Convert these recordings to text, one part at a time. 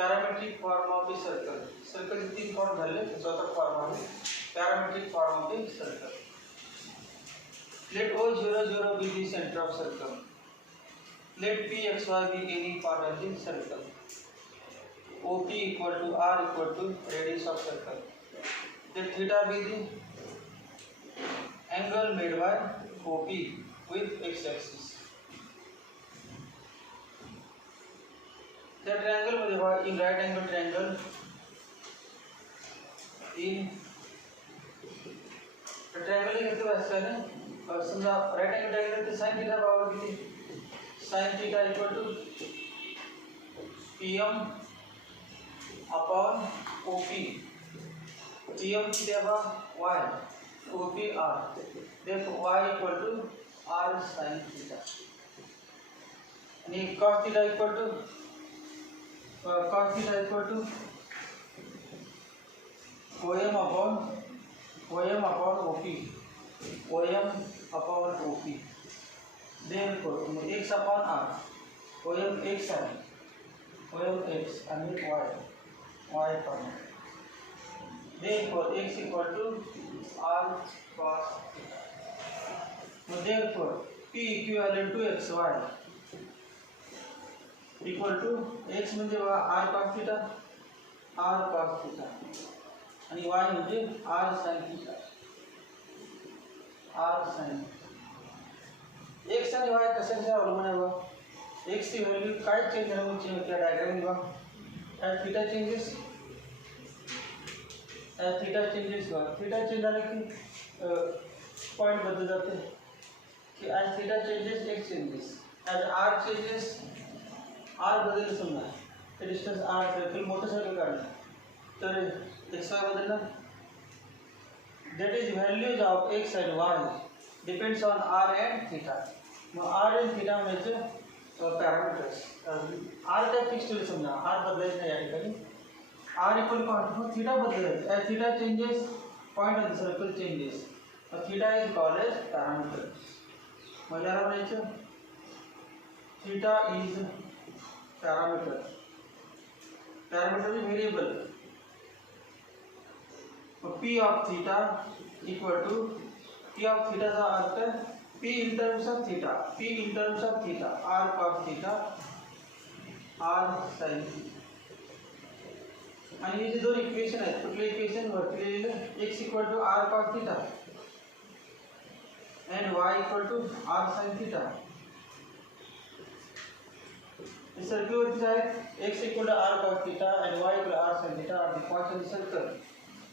Parametric form of the circle. Circle तीन फॉर्म झाले, चौथा फॉर्म आहे parametric form of the circle. Let O00 be the center of circle. Let Pxy be any part of the circle. OP equal to R equal to radius of circle. Let theta be the angle made by OP with x-axis. The triangle मध्ये in right angle triangle in triangle किती असतं ना, समजा right angle triangle ते sin theta बराबर किती, sin theta equal to pm upon op. pm किती आहे y, op r. therefore y equal to r sin theta. आणि cos theta equal to om upon op. Upon OP. Therefore x upon r, OM x आहे, OM x आणि y upon. Therefore x equal to r cos theta. Therefore P equivalent to xy equal to x म्हणजे r cos theta, आणि y म्हणजे r sin theta. r sin x आणि y कशाचे अवलंबून आहे बघा. x ची व्हॅल्यू काय चेंज झाली त्या डायग्राम मध्ये बघा. थीटा चेंजेस, थीटा चेंज झाले की पॉइंट बदल जाते की as theta changes x changes, as r changes r बदल. समजा ते डिस्टन्स r सर्कल मोठं सर्कल काढलं तर xy बदलणार. that is values of x and y depends on r and theta. Mug r and theta म्हणजे पॅरामीटर्स. r काय फिक्स ठेवले, समजा r बदलायचं नाही या ठिकाणी. r इक्वल टू थीटा बदलायचं. as theta changes point of the circle changes, theta is called as parameter. मग याला म्हणायचं theta is parameter. parameter is variable. P of theta equal to P of theta का अर्थ P in terms of theta, r cos theta, r sin theta. आणि हे जे दोन इक्वेशन आहेत, कुठले इक्वेशन वरती लिहिलेलं x equal to r cos theta and y equal to r sin theta. हे circle वरती आहेत x equal to r cos theta and y equal to r sin theta are the points of the circle.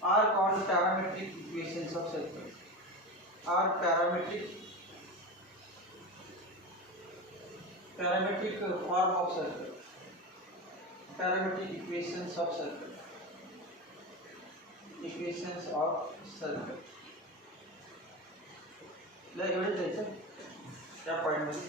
Are called parametric equations of circle. Are parametric form of circle. Parametric equations of circle. Equations of circle. like एवढे द्यायचं त्या पॉइंट मध्ये.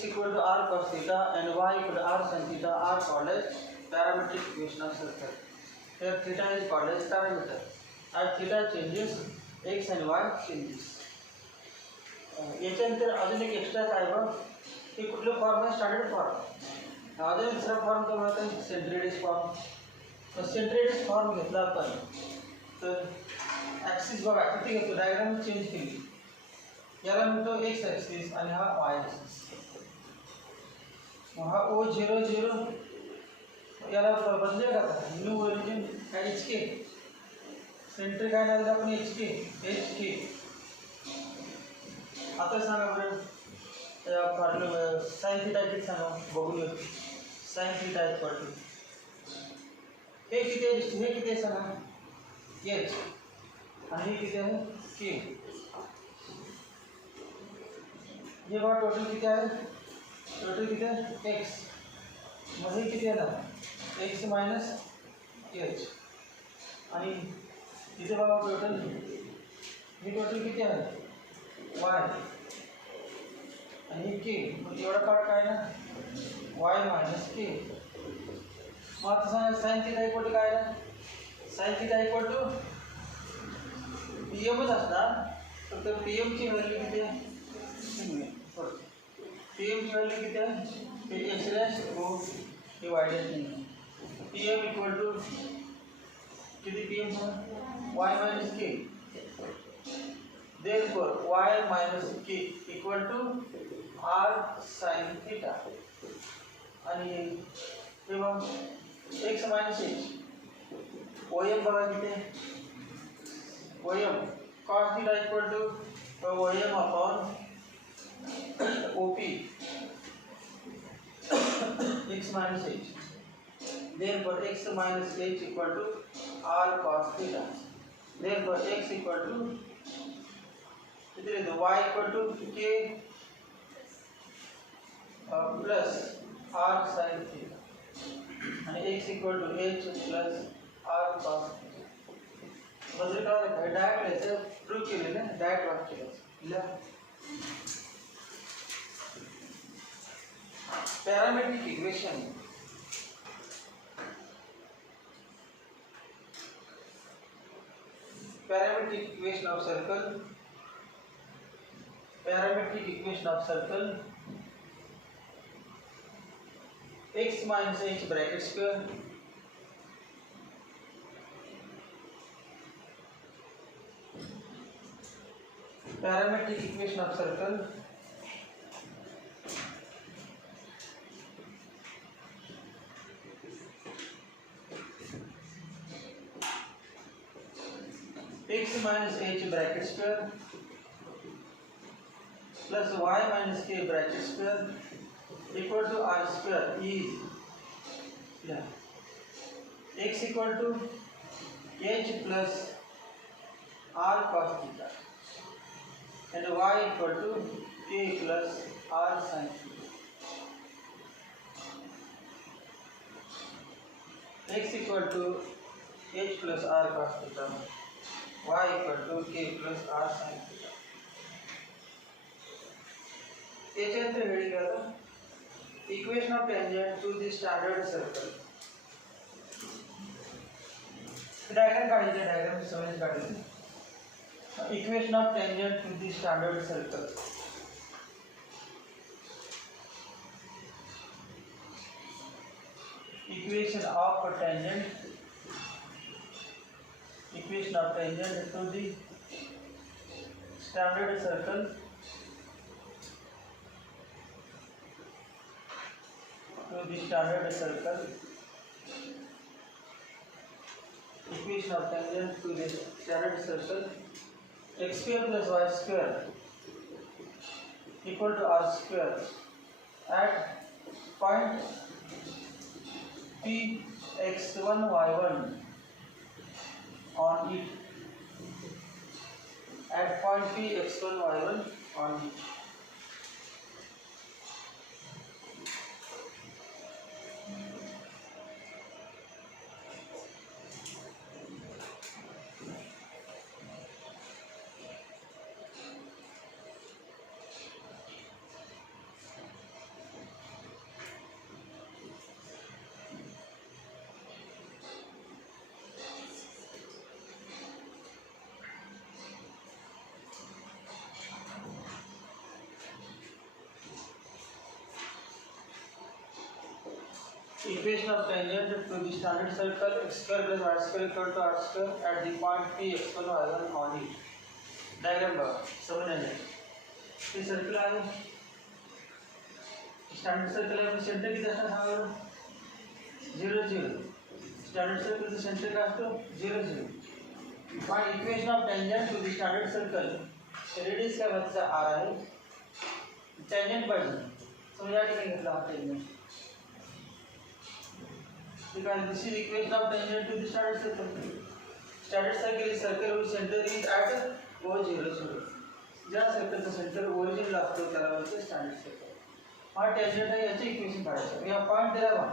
x equal to r cos theta and y equal to r sin theta are called as parametric equation of circle. Here theta is called as parameter. As theta changes, x and y changes. याच्यानंतर अजून एक एक्स्ट्रा काय बघ की कुठलं फॉर्म आहे standard form. अजून दुसरा फॉर्म काय म्हणतात सेंट्रोइड्स फॉर्म. तर सेंट्रोइड्स फॉर्म घेतला आपण तर ॲक्सिस बघा किती घेतो डायग्राम चेंज केली. याला म्हणतो एक्स ॲक्सिस आणि हा वाय ॲक्सिस. हा O00 याला बदलूया का न्यू ओरिजिन काय HK सेंटर काय लागलं आपण HK. आता सांगा बरं साइन थीटा किती सांगा बघूया. साइन थीटा इक्वल टू हे किती आहे सांगा h आणि हे किती आहे k. हे बघा टोटल किती आहे x. मग हे किती आहे ना x मायनस h आणि इथे बघा टोटल किती आहे y आणि k. मग एवढा पार्ट काय ना y मायनस k. मग आता सांगा साइन थीटा इक्वल टू काय ना साइन थीटा इक्वल टू pmच असणार. तर pm ची व्हॅल्यू किती आहे pm ची व्हॅल्यू किती आहे हे x डॅश ओ हे y डॅश नाही. pm इक्वल टू किती pm y minus k. Therefore, y minus k equal to r sin theta. आणि हे बघ x minus h. OM बघा किती OM cos theta equal to OM upon OP x minus h. Therefore, x minus h equal to r cos theta. Therefore, x equal to y equal to k plus r sin theta and x equal to h plus r cos theta. बदल काय डायरेक्ट लिहायचं प्रूव्ह केले ना डायरेक्ट वाक्य लिहा. Parametric equation of circle. Parametric equation of circle x minus h bracket square parametric equation of circle x minus h bracket square plus y minus k bracket square equal to r square is x equal to h plus r cos theta and y equal to k plus r sin theta. X equal to h plus r cos theta, y equal to k plus r sin theta. याच्यानंतर heading आता equation of tangent to the standard circle. Diagram काढायचे diagram समज काढायचे. Equation of tangent to the standard circle. Equation of tangent to the standard circle equation of tangent to the standard circle x square plus y square equal to r square at point P x1 y1 on it at point P x1 y1 on it. equation of tangent to the standard circle x square plus y square equal to r square at the point P x1 y1 on it. Diagram बघा समजून आले. ते सर्कल आहे standard circle आहे सेंटर किती असणार सांगा बरं 0 0. स्टँडर्ड सर्कलचं सेंटर काय असतो 0 0. Find equation of tangent to the standard circle. Radius काय माहितीचा r आहे टेंजेंट पाहिजे समजा या ठिकाणी घेतला हा tangent. Because this is equation of tangent to the standard circle. Standard circle is circle whose center is at O0 0. ज्या सर्कलचा सेंटर ओरिजिन लागतो त्याला म्हणतात स्टँडर्ड सर्कल. हा टेंजेंट आहे याचे इक्वेशन काढायचं. मी हा पॉइंट दिला बघा.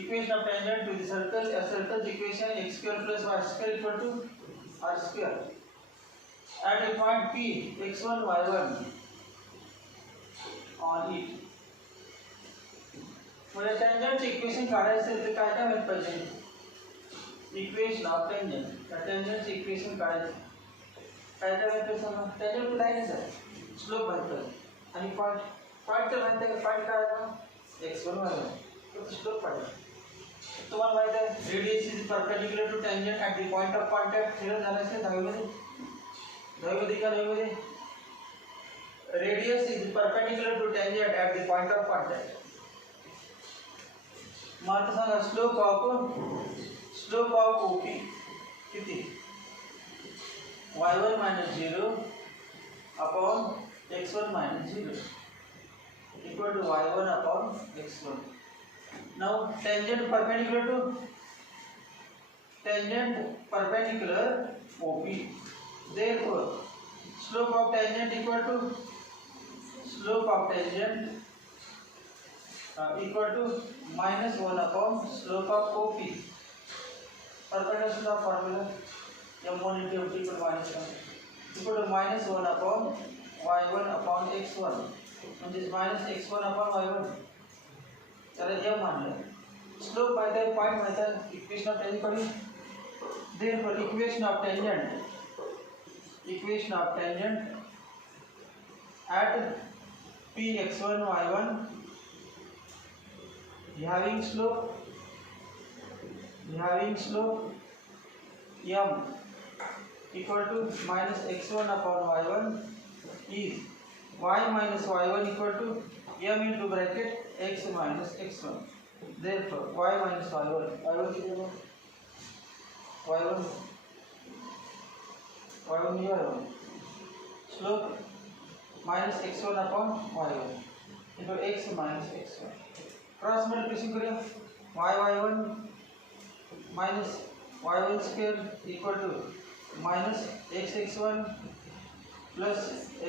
Equation of tangent to the circle या सर्कलचे equation x square plus y square equal to r square at a point P x1 y1 on it. म्हणजे टेंजेंटचे इक्वेशन काढायचं तर काय काय माहित पाहिजे. इक्वेशन ऑफ टेंजेंट त्या टेंजेंटचे इक्वेशन काढायचं काय काय माहित पाहिजे सांगा. टेंजेंट लाईनच आहे स्लोप माहित पाहिजे आणि पॉइंट तर माहित आहे का पॉइंट काय आहे x1 y1 तो स्लोप पाहिजे. तुम्हाला माहित आहे radius is perpendicular to tangent at the point of contact. Theorem झाला असेल 10वी मध्ये का 9वी मध्ये. Radius is perpendicular to tangent at the point of contact. मग आता सांगा स्लोप ऑफ OP किती y1 minus 0 upon x1 minus 0 equal to y1 upon x1. Now tangent perpendicular OP. Therefore slope of tangent equal to minus 1 upon slope of OP. Perpendicular formula m1 into m2 equal to minus 1 equal to minus 1 upon y1 upon x1 which is minus x1 upon y1. चला m मानलं. स्लोप माहित आहे पॉइंट माहित आहे equation of tangent करू. Therefore equation of tangent at P x1 y1 having slope m equal to minus x1 upon y1 is y minus y1 equal to m into bracket x minus x1. Therefore y minus y1 किती होगा y1 slope minus x1 upon y1 into x minus x1. Cross multiplication करें y1 minus y1 square equal to minus x1 plus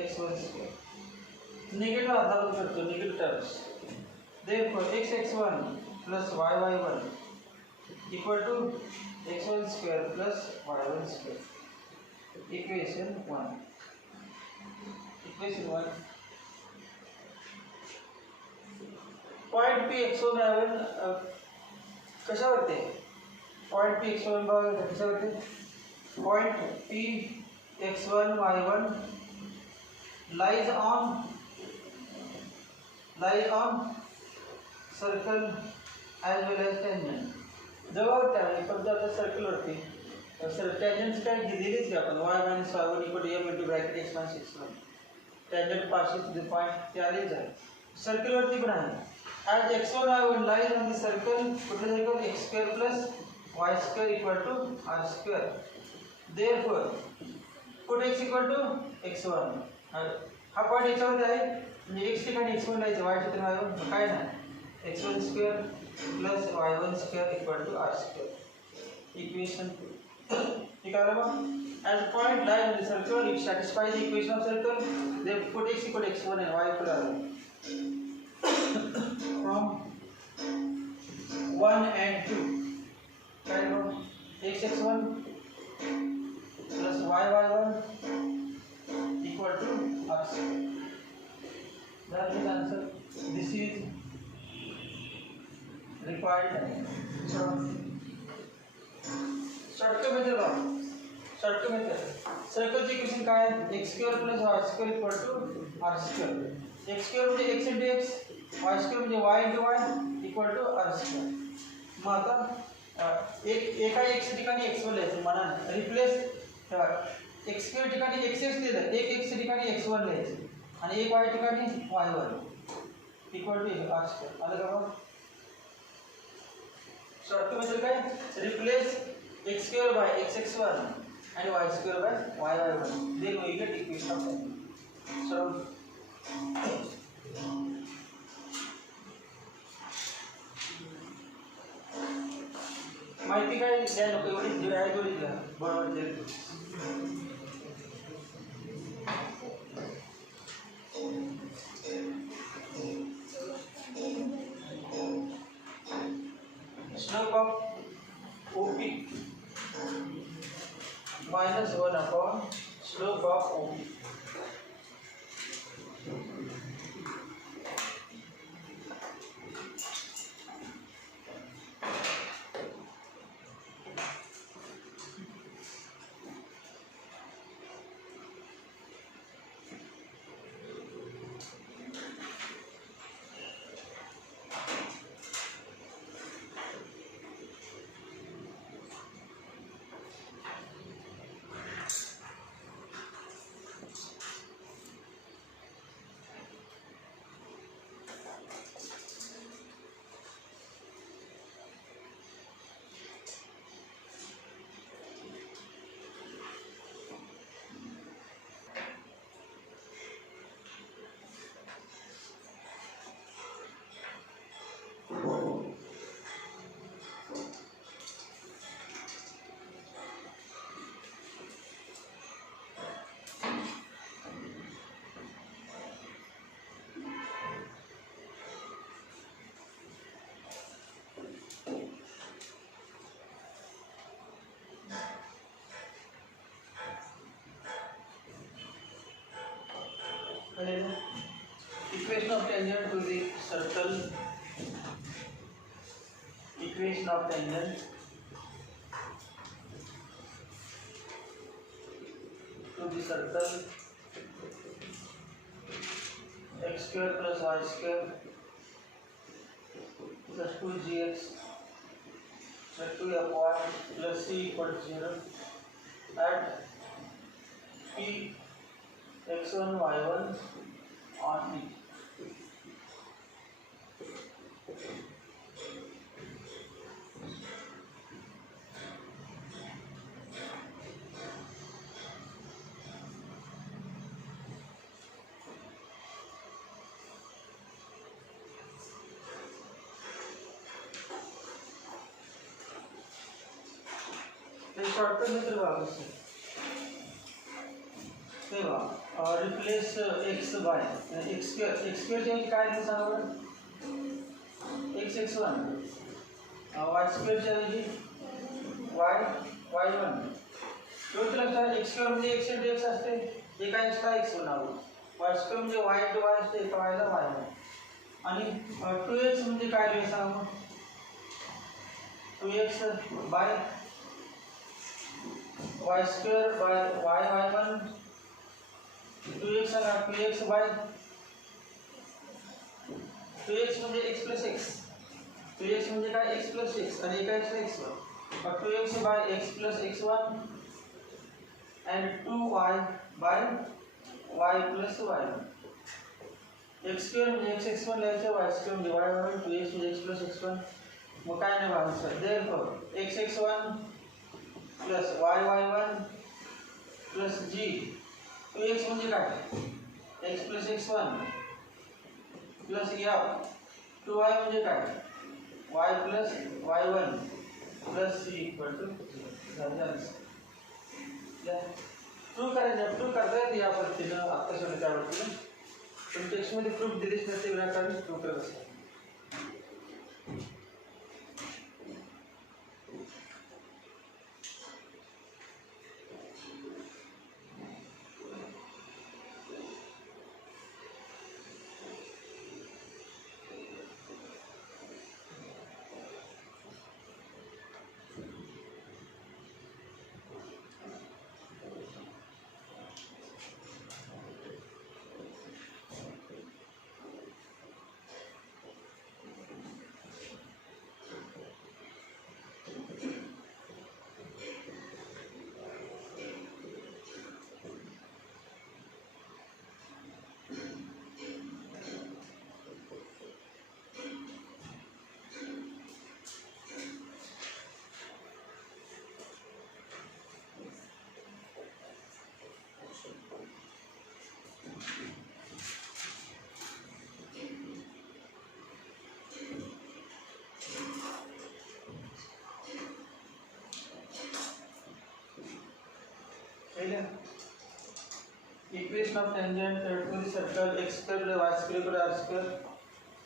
x1 square. Negative आधार करते negative terms. Therefore x1 plus y1 equal to x1 square plus y1 square. Equation 1. Point P x1 y1 कशावरती point P x1 कशावरती point P x1 y1 lies on circle as well as tangent. जवळ त्या पद्धत सर्कल वरती sir tangent काय दिलेलीच की आपण y minus y1 equal to m into bracket x minus x1. Tangent passes to the point ते आलेच आहे. सर्कल वरती पण आहे. As x1 y1 lies on the circle, कुठलं circle x square plus y square equal to r square. Therefore put x equal to x1. हा पॉइंट याच्यावर आहे म्हणजे x ठिकाणी x1 लायचं y ठिकाणी y1 काय नाही x1 square plus y1 square equal to r square. Equation 2. ठीक है ना. As point lies on the circle, it satisfies the equation of circle. Therefore put x equal to x1 and y equal to r1. From 1 and 2. Right now x1 plus y1 equal to r square. That is answer. This is required time. So shortcut method circle ची इक्वेशन काय आहे x square plus y square equal to r square. x square म्हणजे x into x, y square म्हणजे y into y equal to r square. मग आता एका x ठिकाणी x1 लिहायचं मनाने रिप्लेस एक्स स्क्वेअर ठिकाणी एक्स एक्स लिहिलं, एक एक्स ठिकाणी x1 लिहायचं आणि एक वाय ठिकाणी y1 equal to r square. आलं का बघ? शॉर्ट म्हणजे काय? Replace x square by x x1 and y square by y1. Then we get equation of time. So माहिती काय द्या नको एवढी जोडी द्या बरोबर दिली. Slope of OP -1 upon slope of OP. Equation of tangent to the circle. Equation of tangent to the circle x square plus y square plus 2gx plus 2 upon plus c equal to 0 at p x1 y1 on p. Shortcut मित्र भाग replace x by x square चे काय आहे सांगा बरं. X x1 वाय स्क्वेअरच्या ऐवजी y1. शेवटी लक्षात एक्स स्क्वेअर म्हणजे x इंटू x असते, एका एक्सला x बनावं. वाय स्क्वेअर म्हणजे y इंटू y असते, एका y ला y. आणि 2x म्हणजे काय लिहायचं सांगा मग. 2x by y square by y1 2x and 2x by 2x म्हणजे x plus x. 2x म्हणजे काय x plus x आणि एका x ला x1 और 2x by x plus x1 and 2y by y plus y1. x square म्हणजे x x1 लिहायचं, y square म्हणजे y1, 2x म्हणजे x plus x1. मग काय नाही भागायचं. therefore x x1 plus y1 plus g 2x म्हणजे काय x plus x1 plus f 2y म्हणजे काय y plus y1 plus c equal to 0. प्रूफ करायचं. प्रूफ करता येते या पद्धतीनं आत्ता सोडून त्या पद्धतीनं पण टेक्स्टमध्ये प्रूफ दिलीच नसते विनाकारण प्रूफ करत असतात. equation of tangent to the circle x square plus y square equal to r square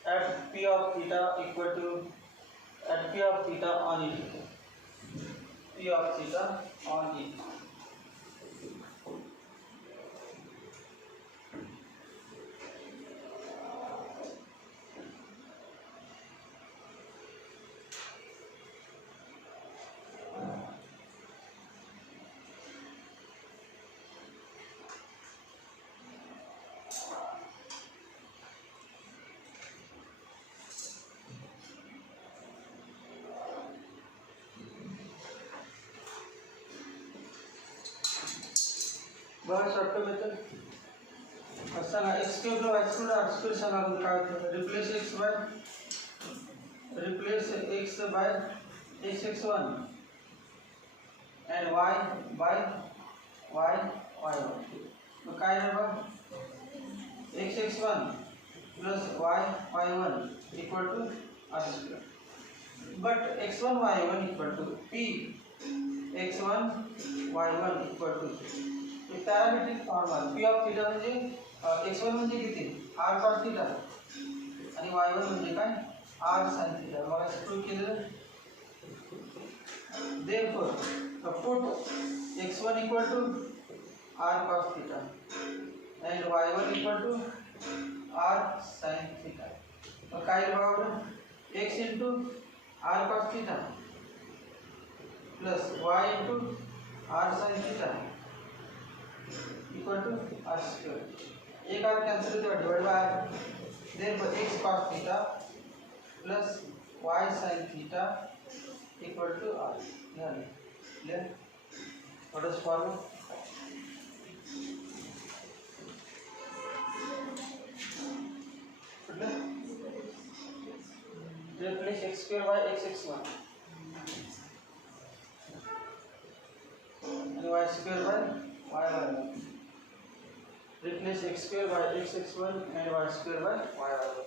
at p of theta equal to at p of theta on it, p of theta on it. बहुत shortcut method सांगा x cube plus y square r square सांगा आपण काय होतं रिप्लेस x by x1 and y by y1 मग काय राहणार x1 plus y1 equal to r square but x1 y1 equal to p x1 y1 equal to एक parametric formula p of theta म्हणजे x1 म्हणजे किती r cos थीटा आणि y1 म्हणजे काय r sin थीटा मग असं प्रूव्ह केलं therefore put x1 equal to r cos theta and y1 equal to r sin theta मग काय बघा x into r cos theta plus y into r sin theta equal to r square एक r cancel होता है divide by r therefore x cos theta plus y sin theta equal to r यानी clear what is formula replace x square by x1 and y square by y1 replace x square by x1 and y square by y1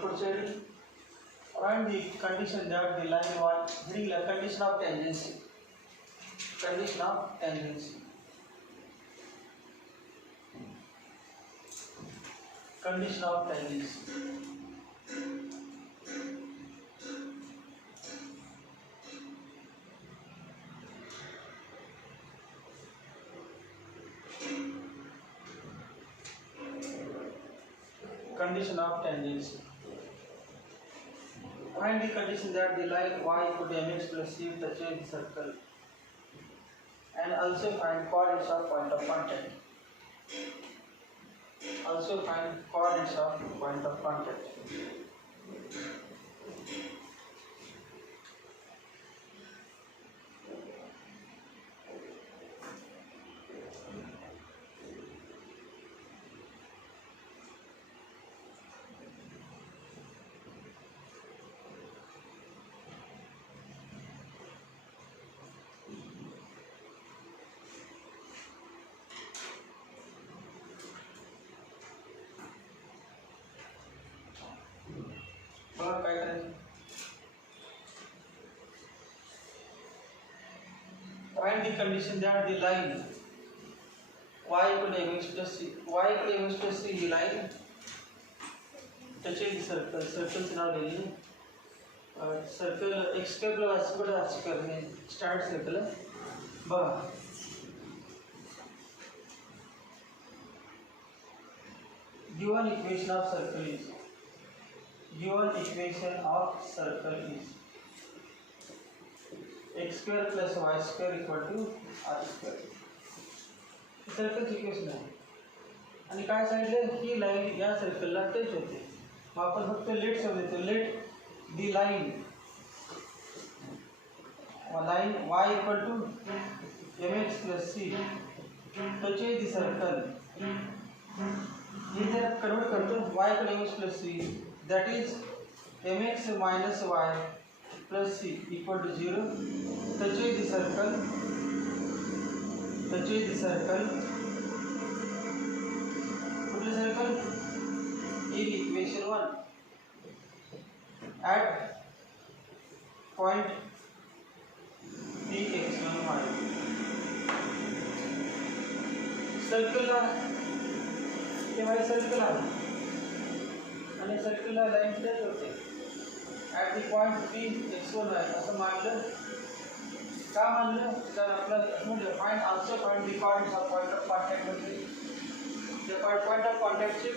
proceeding find the condition that the line was hitting the condition of tangency condition of tangency condition of tangency condition of tangency find the condition that the line y equal to mx plus c touches the circle and also find coordinates of point of contact also find coordinates of point of contact बघा काय करायचं. Find the condition that the line y equal to mx plus c, y equal to mx plus c ही लाइन त्याचे सर्कलचं नाव लिहिलेलं circle x square plus y square are square hey start circle आहे बघा. given equation of circle is x square plus y square equal to r square. Circle equation आहे आणि काय सांगितलं ही लाईन या सर्कलला टच होते. मग आपण फक्त लेट शब्द देतो. Let the line y equal to mx plus c touches the circle. हे जर कन्वर्ट करतो y equal to mx plus c that is mx minus y plus c equal to 0 touches the circle in equation 1 at point px1 y. सर्कलला हे माझे सर्कल आहे आणि सर्कलला line touch होते at the point px1 y असं मानलं. का मानलं तर आपलं म्हणजे find also find the points of point of contact मध्ये जे पॉइंट ऑफ कॉन्टॅक्टचे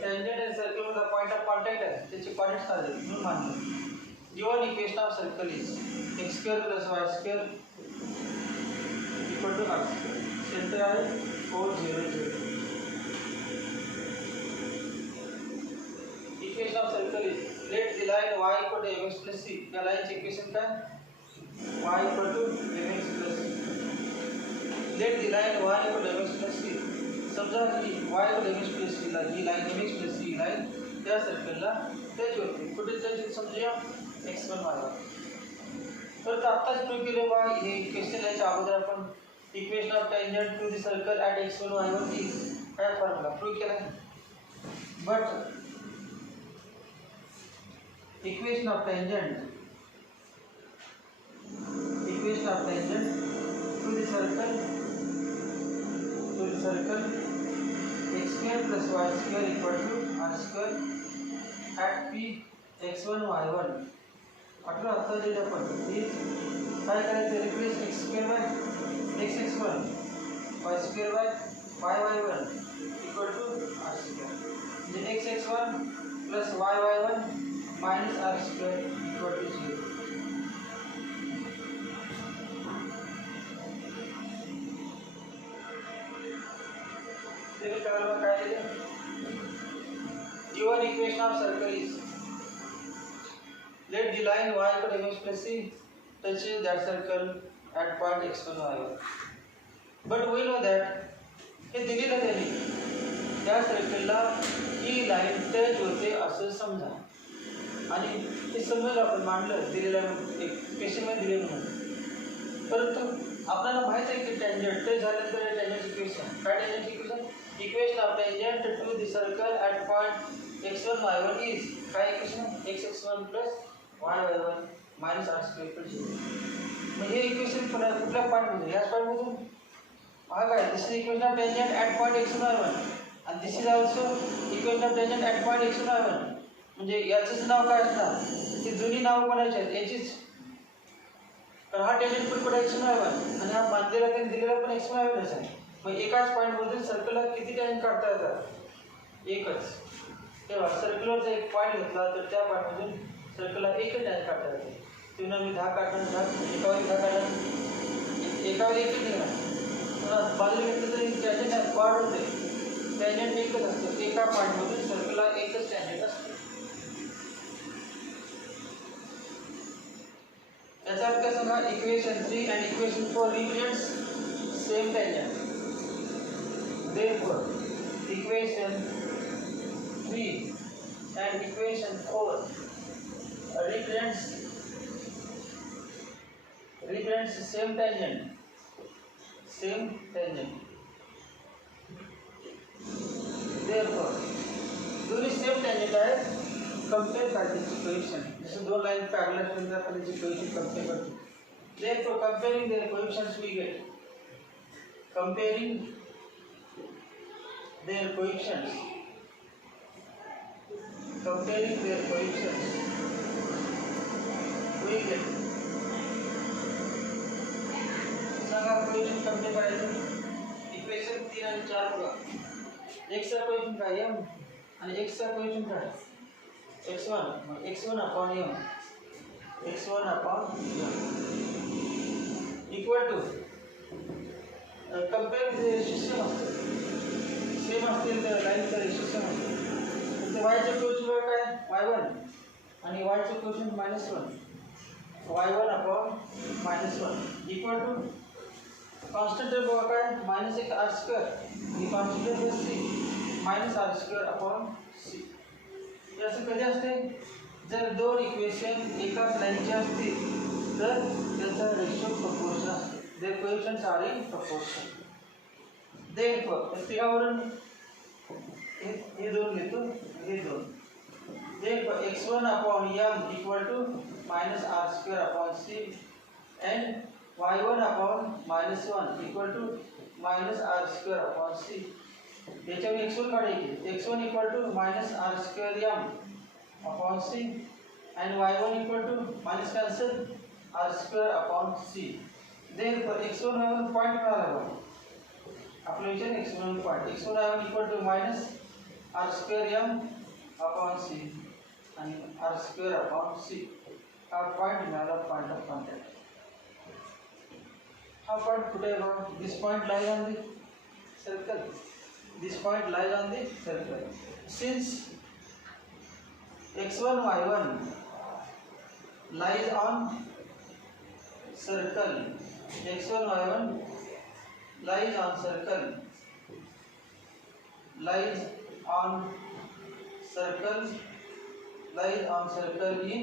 टेंजेंट आणि सर्कलला पॉइंट ऑफ कॉन्टॅक्ट आहे त्याचे पॉइंट्स काढले म्हणून मानलं. Given equation of circle is x square plus y square equal to r square. Centre आहे 4 0 0. Equation of circle is let the line y equal to mx plus c. या लाईनचे equation काय y equal to mx plus c. Let the line y equal to mx plus c. समजा की y equal to mx plus c ला ही line mx plus c line त्या सर्कलला टच होते. कुठे टच होते समजूया x1 y1. तर आत्ताच प्रूव्ह केले बा हे क्वेश्चन याच्या अगोदर आपण equation of tangent to the circle at x1 y1 is काय फॉर्म्युला प्रूव्ह केला. But equation of tangent to the circle x square plus y square equal to r square at p x1 y1. आता दिल्या पद्धतीत काय करायचं replace x square by x1 y square by y1 equal to r square. म्हणजे x1 plus y1 minus r square equal to 0. Given equation of circle is let the line y equal to mx plus c touches that circle at point x1 y1. But we know that हे दिलेलं त्यांनी त्या सर्कलला ही line touch होते असं समजा आणि ते समजलं आपण मांडलं दिलेल्या इक्वेशनमध्ये दिले म्हणून. परंतु आपल्याला माहित आहे की टेंजेंट टच झाल्यानंतर टेंजेंट इक्वेशन काय tangent equation equation of tangent to the circle at point x1 y1 is काय equation x1 plus y1 minus r square equal 0. मग हे इक्वेशन कुठल्या पॉईंटमध्ये याच पॉईंटमधून हा काय this is equation of tangent at point x1 y1 आणि this is also equation of tangent at point x1 y1. म्हणजे याचंच नाव काय असणार ती जुनी नावं कोणाची आहेत याचीच. तर हा टेंजेंट पण कुठे x1 y1 आणि हा बांधलेला त्यांनी दिलेला पण x1 y1च आहे. मग एकाच पॉईंटमधून सर्कलला किती टेंजेंट काढता येतात एकच. तेव्हा सर्कलवरचा एक पॉईंट घेतला तर त्या पॉईंटमधून सर्कलला एकच टेंजेंट काढता येते. तेव्हा मी 10 काढणार 10 एकावर 10 काढणार एकावर एकच निघणार. बाजूला घेतलं तरी टेंजेंट वाढ होते टेंजेंट एकच असतं. एका पॉईंटमधून सर्कलला एकच टेंजेंट असते. याचा अर्थ काय सांगा equation 3 and equation 4 represents same tangent. Therefore, equation 3 and equation 4 represents same tangent. Therefore, दोन्ही सेम tangent आहेत कंपेयर करते हैं कोएफिशिएंट, जैसे दो लाइन पैरेलल हैं तो अपन इसे कोएफिशिएंट कंपेयर करते हैं. Therefore, comparing their coefficients we get. Comparing their coefficients. Comparing their coefficients. We get. Sanga coefficient compare करायचं. इक्वेशन 3 आणि 4 बघा. x चा कोएफिशिएंट काय m आणि x चा कोएफिशिएंट काय x1. मग x1 upon m. x1 upon m equal to compare the system same असतील तर लाईन चा रेशियो असतो. तर y चे कोएफिशिएंट काय y1 आणि y चे कोएफिशिएंट -1 y1 upon -1 equal to constant बघा काय -1r2 ही constant plus c -r2 upon c. हे असं कधी असते जर दोन इक्वेशन एकाच लाईनचे असतील तर त्यांचा रेशियो प्रोपोर्शनल असतो. Their coefficients are in proportion. Therefore त्यावरून हे दोन घेतो हे दोन. Therefore x1 upon m equal to -r2 upon c and y1 upon -1 equal to -r2 upon c. याच्यावर x1 काढायचे. x1 equal to -r2 m upon c and y1 equal to minus cancel r2 upon c. Therefore x1 y1 point मिळाला बघा. आपलं विचार x1 point x1 y1 equal to minus r2 m upon c आणि r2 upon c. हा पॉइंट मिळाला point of contact. हा पॉइंट कुठे आहे बघा. This point lies on the circle. This point lies on the circle. Since x1 y1 lies on circle. x1 y1 lies on circle. Lies on circle. Lies on circle in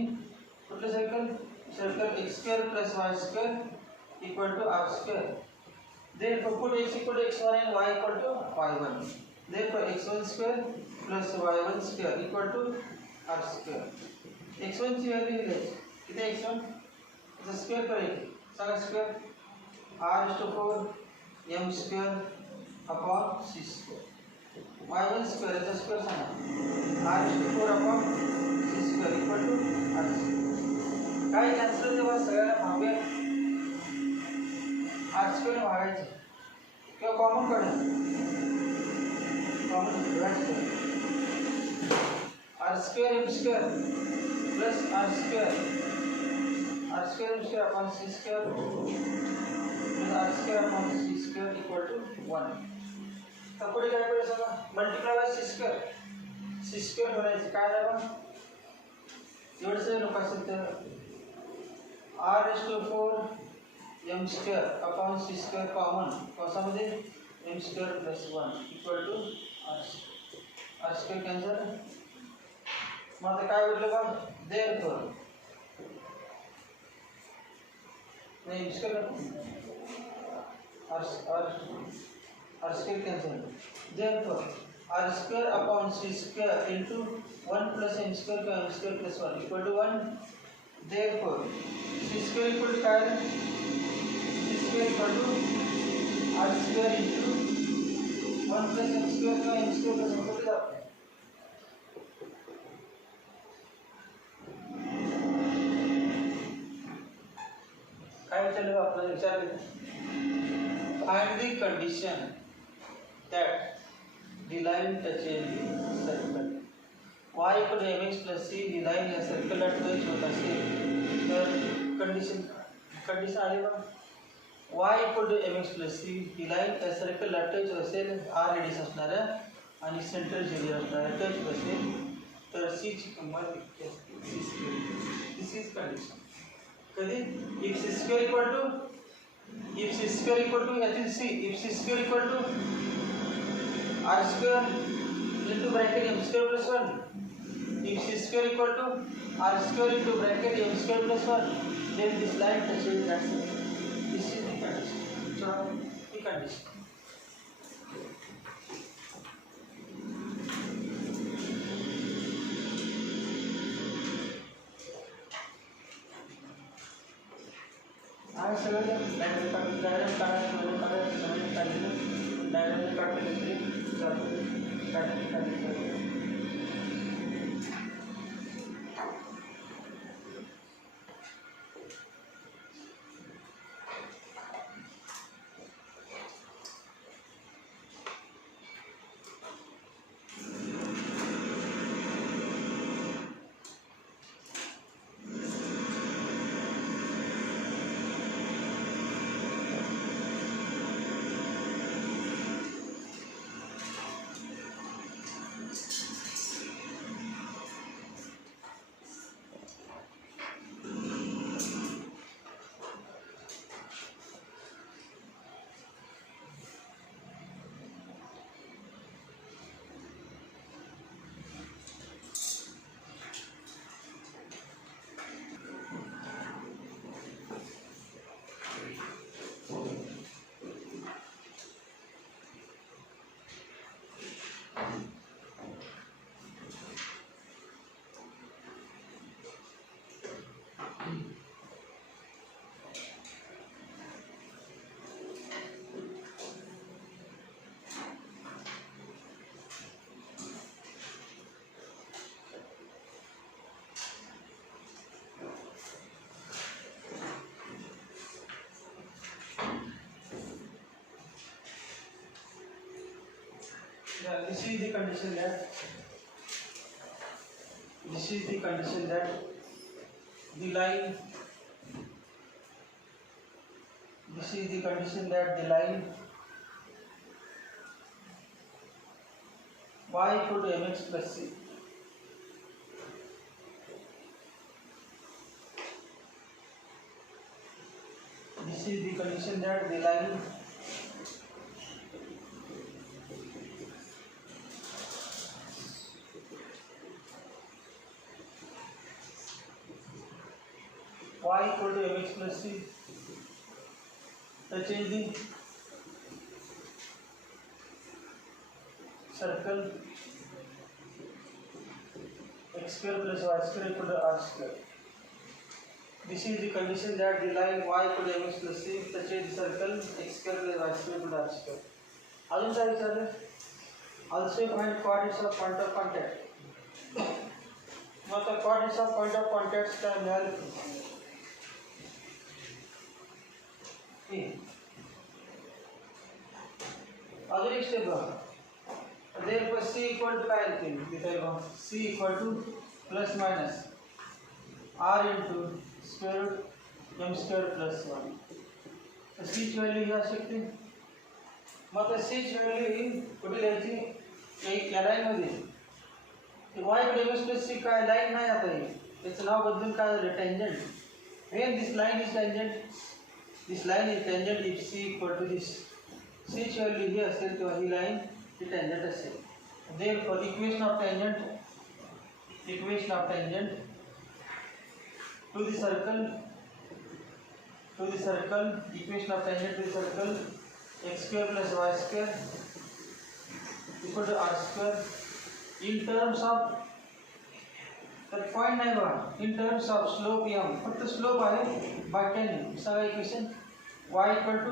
what circle? Circle x square plus y square equal to r square. Therefore, put x equal to x1 and y equal to y1. Therefore, x1 square plus y1 square equal to r square. x1 ची व्हॅल्यू दिली किती x1 चा square करायचं. सांगा square r/4 m square upon c square. y1 square चा square सांगा r/4 upon c square equal to r square. काय cancel तेव्हा सगळ्यांना भागूया. r square भागायचं किंवा कॉमन काढा. कॉमन घ्यायचं r square m square plus r square m square upon c square plus r square upon c square equal to 1. तर पुढे काय करायचं बघा. मल्टिप्लाय बाय c square बनायचं. काय झालं एवढंच लोक असेल तर r/4 m square upon c square common कौसामध्ये m square plus 1 equal to r square cancel. मग आता काय उरलं बघ. देयरफॉर नाही square r square cancel. Therefore r square upon c square into 1 plus m square का m square plus 1 equal to 1. Therefore c square equal to काय c square equal to r square into 1 plus m square का m square plus 1 होते जाते. काय विचारलं आपल्याला विचारलं. Find the condition that the line touches the circle. y equal to mx plus c. the line या सर्कलला टच होत असेल तर कंडिशन आली बघा. y equal to mx plus c. ही लाईन या सर्कलला टच असेल r रेडियस असणार आणि सेंटर जेलियर असणार टच असेल तर c ची किंमत किती असते. This is condition. कधी if c square equal to यातील c if c square equal to r square into bracket m square plus 1. if c square equal to r square into bracket m square plus 1 then this line touches that side. This is the condition. So the condition. आज सगळं डायग्राम काढायचं डायग्राम काढले तरी जातो काढले This is the condition that the line y equal to mx plus c y equal to mx plus c such is the circle x square plus y square equal to r square. This is the condition that the line y equal to mx plus c such is the circle x square plus y square equal to r square. अजून काय विचारलं? Also find coordinates of point of contact. मतलब coordinates of point of contact का मिळालं अजून एक स्टेप बघा. Therefore c equal to काय येते लिहिता येईल बघा. c equal to plus minus r into square root m square plus 1. तर c ची व्हॅल्यू ही असू शकते. मग तर c ची व्हॅल्यू ही कुठे लिहायची? एक या लाईन मध्ये y equal to mx plus c काय लाईन नाही आता ही. त्याचं नाव बदलून काय झालं? Tangent. When this line is tangent, this line is tangent if c equal to this. c ची व्हॅल्यू ही असेल तेव्हा ही लाईन ही टँजंट असेल. Therefore equation of tangent to the circle equation of tangent to the circle x square plus y square equal to r square in terms of तर point नाही बघा. In terms of slope m फक्त slope आहे by tan सगळं equation y equal to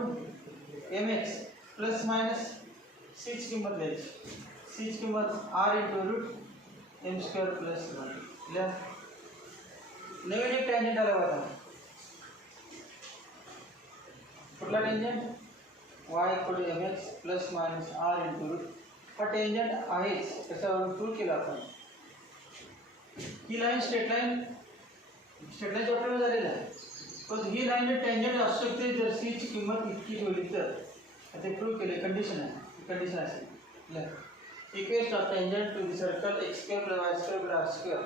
mx plus minus c ची किंमत लिहायची. c ची किंमत r into root m square plus 1 लिहा. नवीन एक टँजंट आला बघा. कुठला tangent? y equal to mx plus minus r into root. हा टँजंट आहेच त्याच्यावरून प्रूव्ह केला आपण. ही लाईन स्ट्रेट लाईन चॅप्टरमध्ये झालेला आहे. पण ही लाईन टँजंट असू शकते जर c ची किंमत इतकी ठेवली तर. ते प्रूव्ह केले. कंडिशन आहे. कंडिशन असेल equation of tangent to the circle x square plus y square plus r square.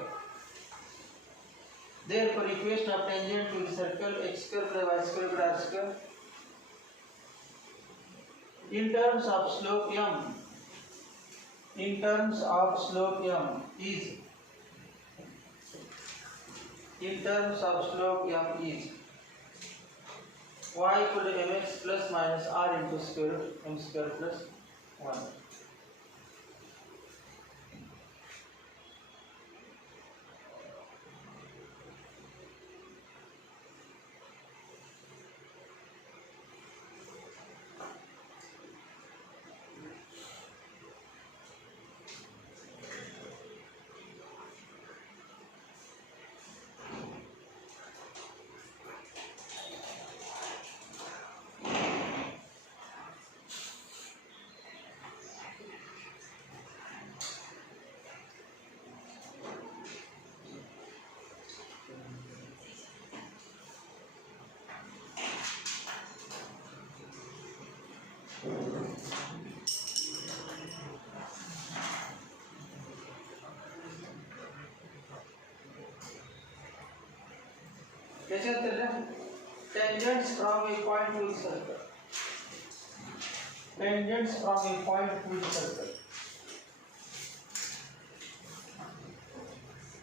Therefore equation of tangent to the circle x square plus y square plus r square in terms of slope m is y equal to mx plus minus r into square root m square plus 1. कैसे होते हैं? Tangents from a point to the circle. Tangents from a point to the circle.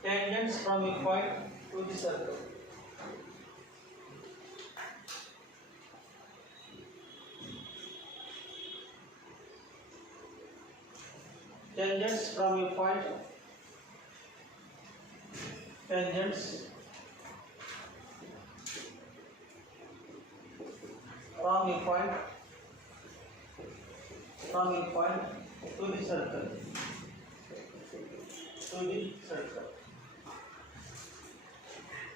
Tangents from a point to the circle. Tangents from a point. Tangents from a point to the circle. To the circle.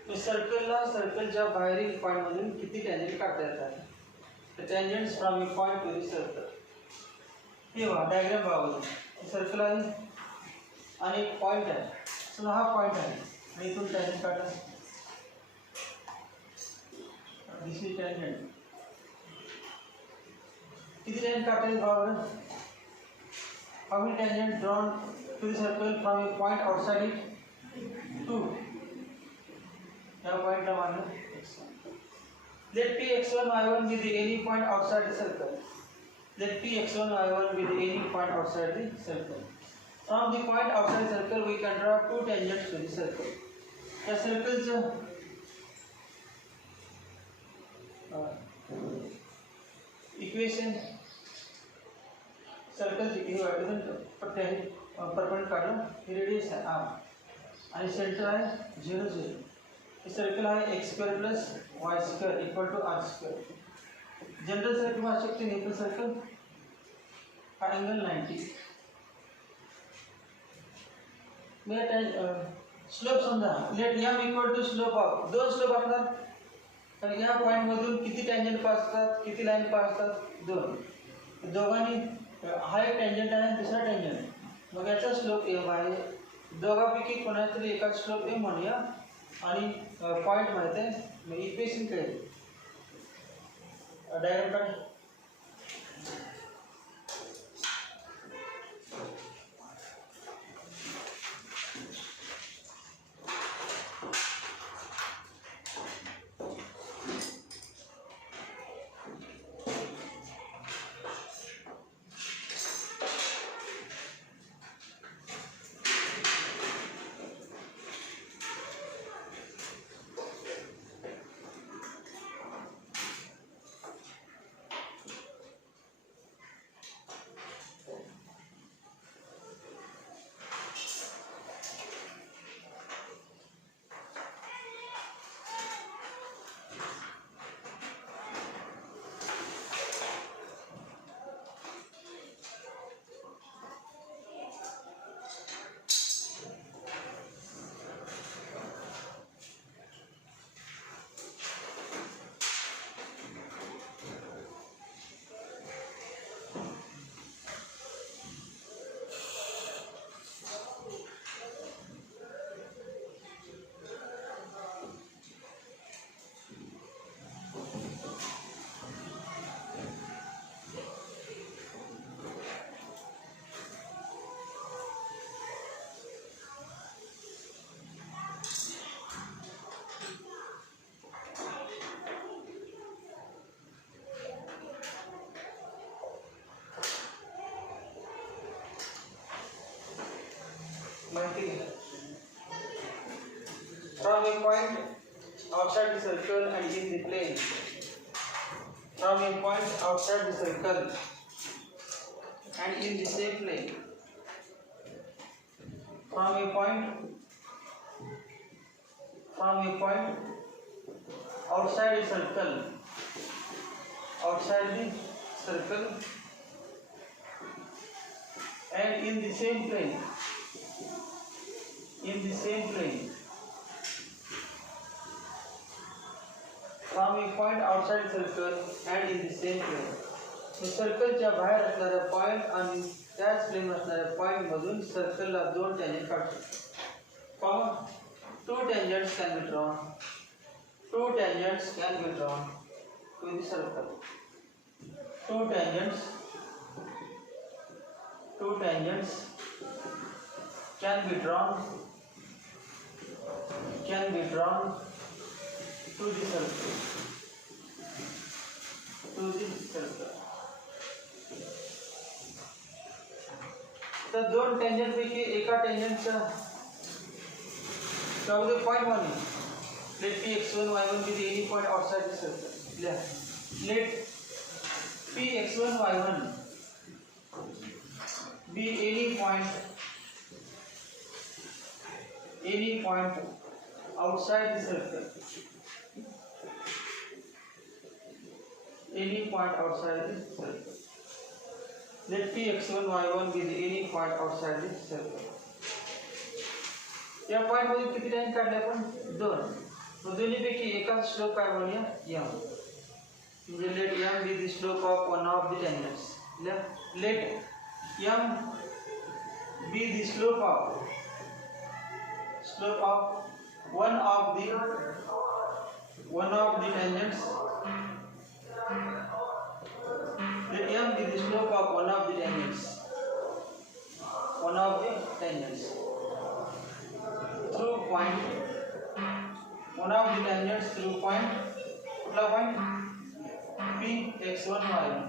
तो सर्कलच्या बाहेरील पॉइंट मधून किती tangent काढता येतात? Tangents from a point to the circle. हे बघा diagram बघा. सर्कल आहे आणि एक पॉइंट आहे. समजा हा पॉइंट आहे आणि इथून टँजंट काढा. This is tangent. किती टँजंट काढता येईल बघा. How many tangents drawn to the circle from a point outside it? 2. या point ला मानलं x1. Let p x1 y1 be the any point outside the circle. Let p x1 y1 be the any point outside the circle. From the point outside the circle we can draw two tangents to the circle. या सर्कलचं इक्वेशन सर्कलची हे वाटून पट्टे आहे. Perpendicular काढलं. हे radius आहे r आणि सेंटर आहे 0 0. हे सर्कल आहे x² plus y² equal to r². General circle में शकते नेपल सर्कल हा एंगल 90. मैं स्लोप समजा let m equal to slope of दोन स्लोप असणार. कारण या पॉइंट मधून किती टँजंट पास होतात, किती लाईन पास होतात? दोन. दोघांनी हा एक टँजंट आहे दुसरा टँजंट. मग याचा स्लोप m आहे. दोघांपैकी कोणाचा तरी एका स्लोप m म्हणूया आणि पॉइंट माहिती आहे. मग इक्वेशन काय डायग्राम काढ. From a point outside the circle and in the plane. From a point outside the circle and in the same plane. From a point outside the circle and in the same plane. From a point outside circle and in the same plane. सर्कलच्या बाहेर असणाऱ्या पॉइंट आणि त्याच प्लेन असणाऱ्या पॉइंट मधून सर्कलला दोन टँजंट काढतो. Common two tangents can be drawn to the circle. Two tangents can be drawn to the circle, to the circle. तर दोन टेंजंट पैकी एका टेंजंटचा the point 1 is let p x1 y1 be the any point outside the circle. Let p x1 y1 be any point outside the circle. Any point outside the circle. Let p x1 y1 be the any point outside the circle. या पॉइंट मध्ये किती लाईन काढल्या आपण दोन. मग दोन्हीपैकी एका स्लोप काय म्हणूया m. म्हणजे late m be the slope of one of the tangents. Let m be the slope of one of the tangents. Let m be the slope of one of the tangents. Through point one of the tangents through point p x1 y1.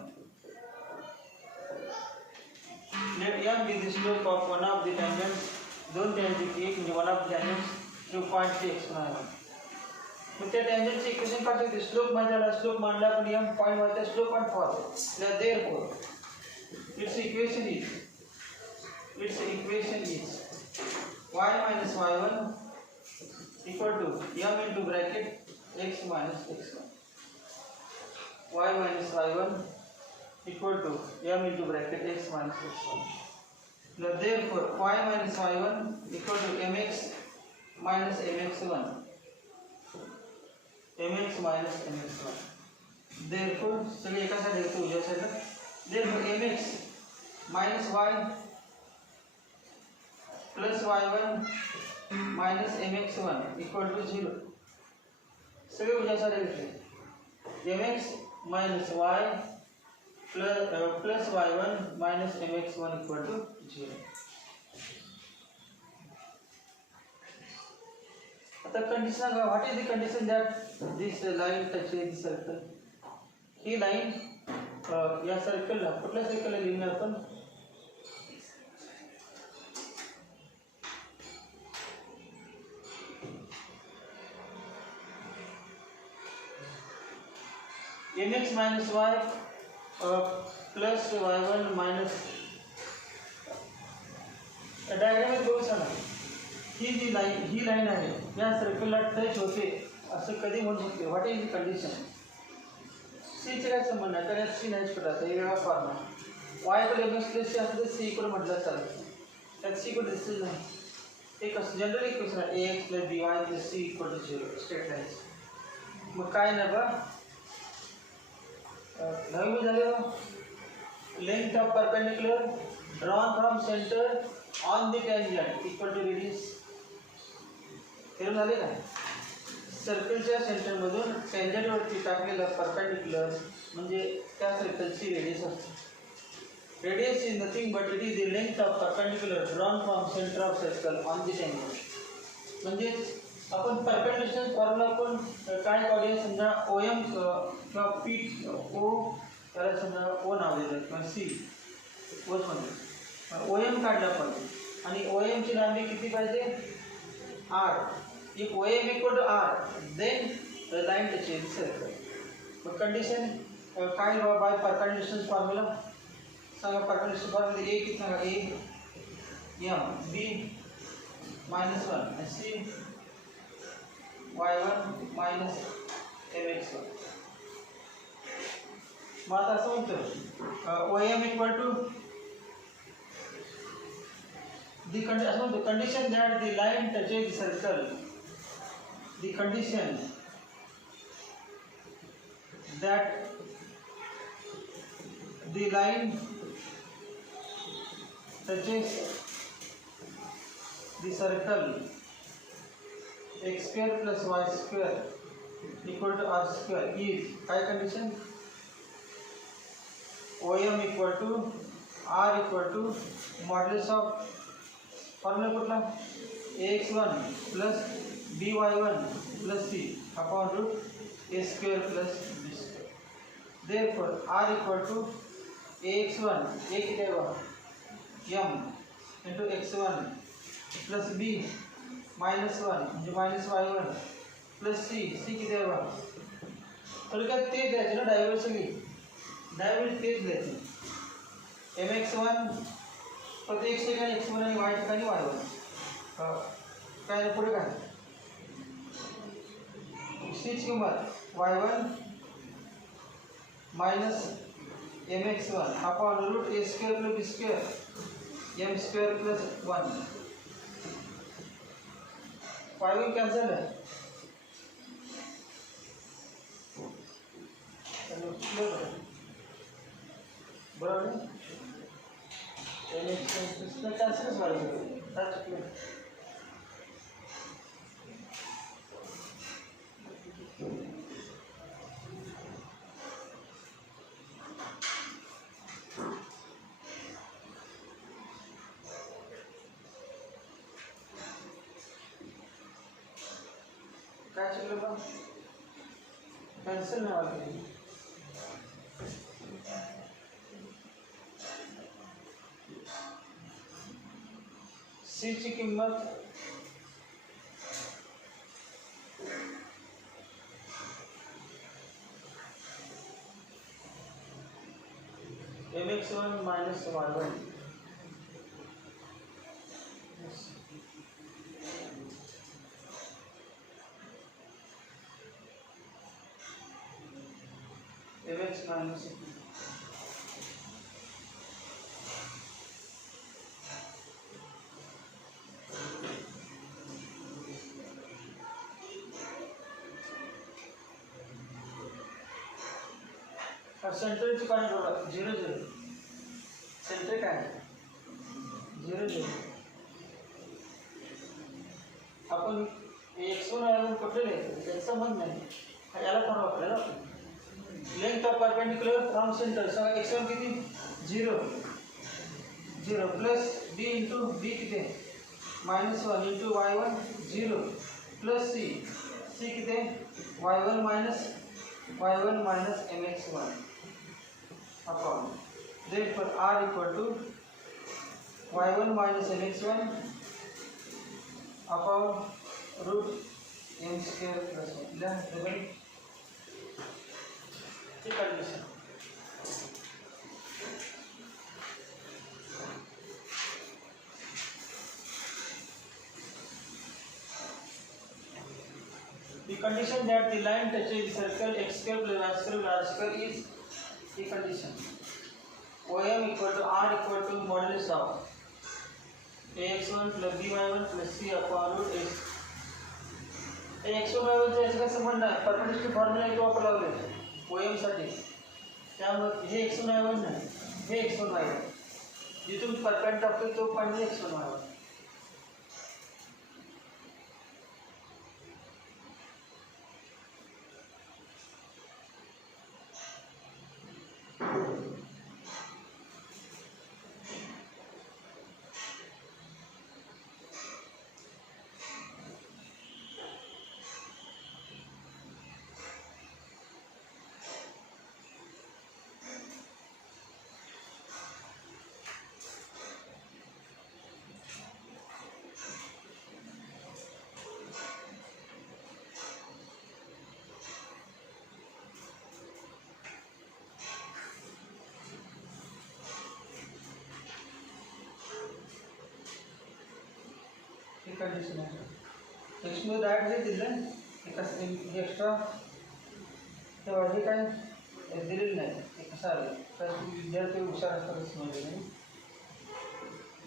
Let m be the slope of one of the tangents. दोन tangent एक म्हणजे one of the tangents through point p x1 y1. मग त्या tangentचे इक्वेशन काय होते स्लोप मानला स्लोप मानला पण m पॉइंट वरचा स्लोप पण for. Therefore its equation is y minus y1 equal to m into bracket x minus x1. Y minus y1 equal to m into bracket x minus x1. Now therefore y minus y1 equal to mx minus mx1. mx minus mx1. Therefore सगळे एका साइड येतो उजव्या साइडला. Therefore mx minus y plus y1 minus mx1 equal to 0. सगळे उजव्या साइडला घेतले. mx minus y plus y1 minus mx1 equal to 0. आता condition what is the condition that this line touches the circle? ही लाइन या सर्कलला कुठल्या सर्कलला लिहिणार आपण mx minus y plus y1 minus diagram मध्ये बघू सांगा ही जी लाइन आहे या सर्कलला टच होते असं कधी म्हणू शकते. What is the condition? C चे काय संबंध आहे कारण सी नाहीच पडत आहे वेगळा फॉर्म आहे. y कडे mx plus c असं सी कडे म्हटलं चालेल त्यात सी कडे दिसत नाही. एक जनरल इक्वेशन आहे ax plus by plus c equal to 0 straight line. मग काय ना बा नवी झाले length of perpendicular drawn from centre on the tangent equal to radius. हे झाले का सर्कलच्या सेंटर मधून टेंजेंट वरती टाकलेला परपेंडिकुलर म्हणजे त्या सर्कलची रेडियस असते. Radius is nothing but it is the length of perpendicular drawn from centre of circle on the tangent. म्हणजे आपण परपेंडिकुलर फॉर्म्युला पण काय काढूया समजा OM किंवा P O त्याला समजा O नाव दिलं किंवा C ओच मध्ये OM काढला पाहिजे आणि OM ची लांबी किती पाहिजे R. If OM equal to R then the line touches the circle. मग कंडिशन काय बाय परपेंडिकुलर फॉर्म्युला सांगा. परपेंडिकुलर फॉर्म्युला A किती सांगा A m B minus 1 and C y1 minus mx1. मग आता असं म्हणतो OM equal to the condition that the line touches the circle. The condition that the line touches the circle x square plus y square equal to r square is high condition. OM equal to R equal to modulus of formula कुठला ax1 plus by1 plus c upon root a square plus b square. Therefore r equal to ax1 a किती आहे m into x1 plus b minus 1 म्हणजे minus y1 plus c किती आहे थोडक्यात ते द्यायचे ना डायव्हर्सिटी डायव्हर्स तेच द्यायचे mx1 फक्त x ठिकाणी x1 आणि y ठिकाणी y1 काय पुढे काय c ची किंमत y1 minus mx1 upon root a square plus b square m square plus 1 y1 cancel है बराबर इसमें कैंसिल वाले क्या चलेगा कैंसिल ना वाले सी ची किंमत mx1 minus y1 mx minus और सेंटर ची काय जोडा 0 0 सेंटर काय 0 0 आपण x1 y1 कुठले लिहायचं त्याचा संबंध नाही याला पण वापरायला length of perpendicular from centre so x1 किती 0 0 प्लस b into b किती minus 1 into y1 0 plus c किती y1 minus mx1 upon therefore r equal to y1 minus mx1 upon root m square plus 1 then double the condition the condition that the line touches the circle x square plus y square plus r square is the condition OM equal to R equal to modulus of ax1 plus by1 plus c upon root x x1 y1 चा याचा संबंध आहे perpendicular formula इथे वापरला OM साठी त्यामुळे हे x1 y1 नाही हे x1 y1 जिथून परपेंडिकुलर टाकतो तो पॉइंट x1 y1 कंडिशन आहे एक्समध्ये डायरेक्ट जे दिलं एक एक्स्ट्रा तेव्हा हे काय दिलेलं नाही ते कसं आलं तर विद्यार्थी हुशार असतातच म्हणजे नाही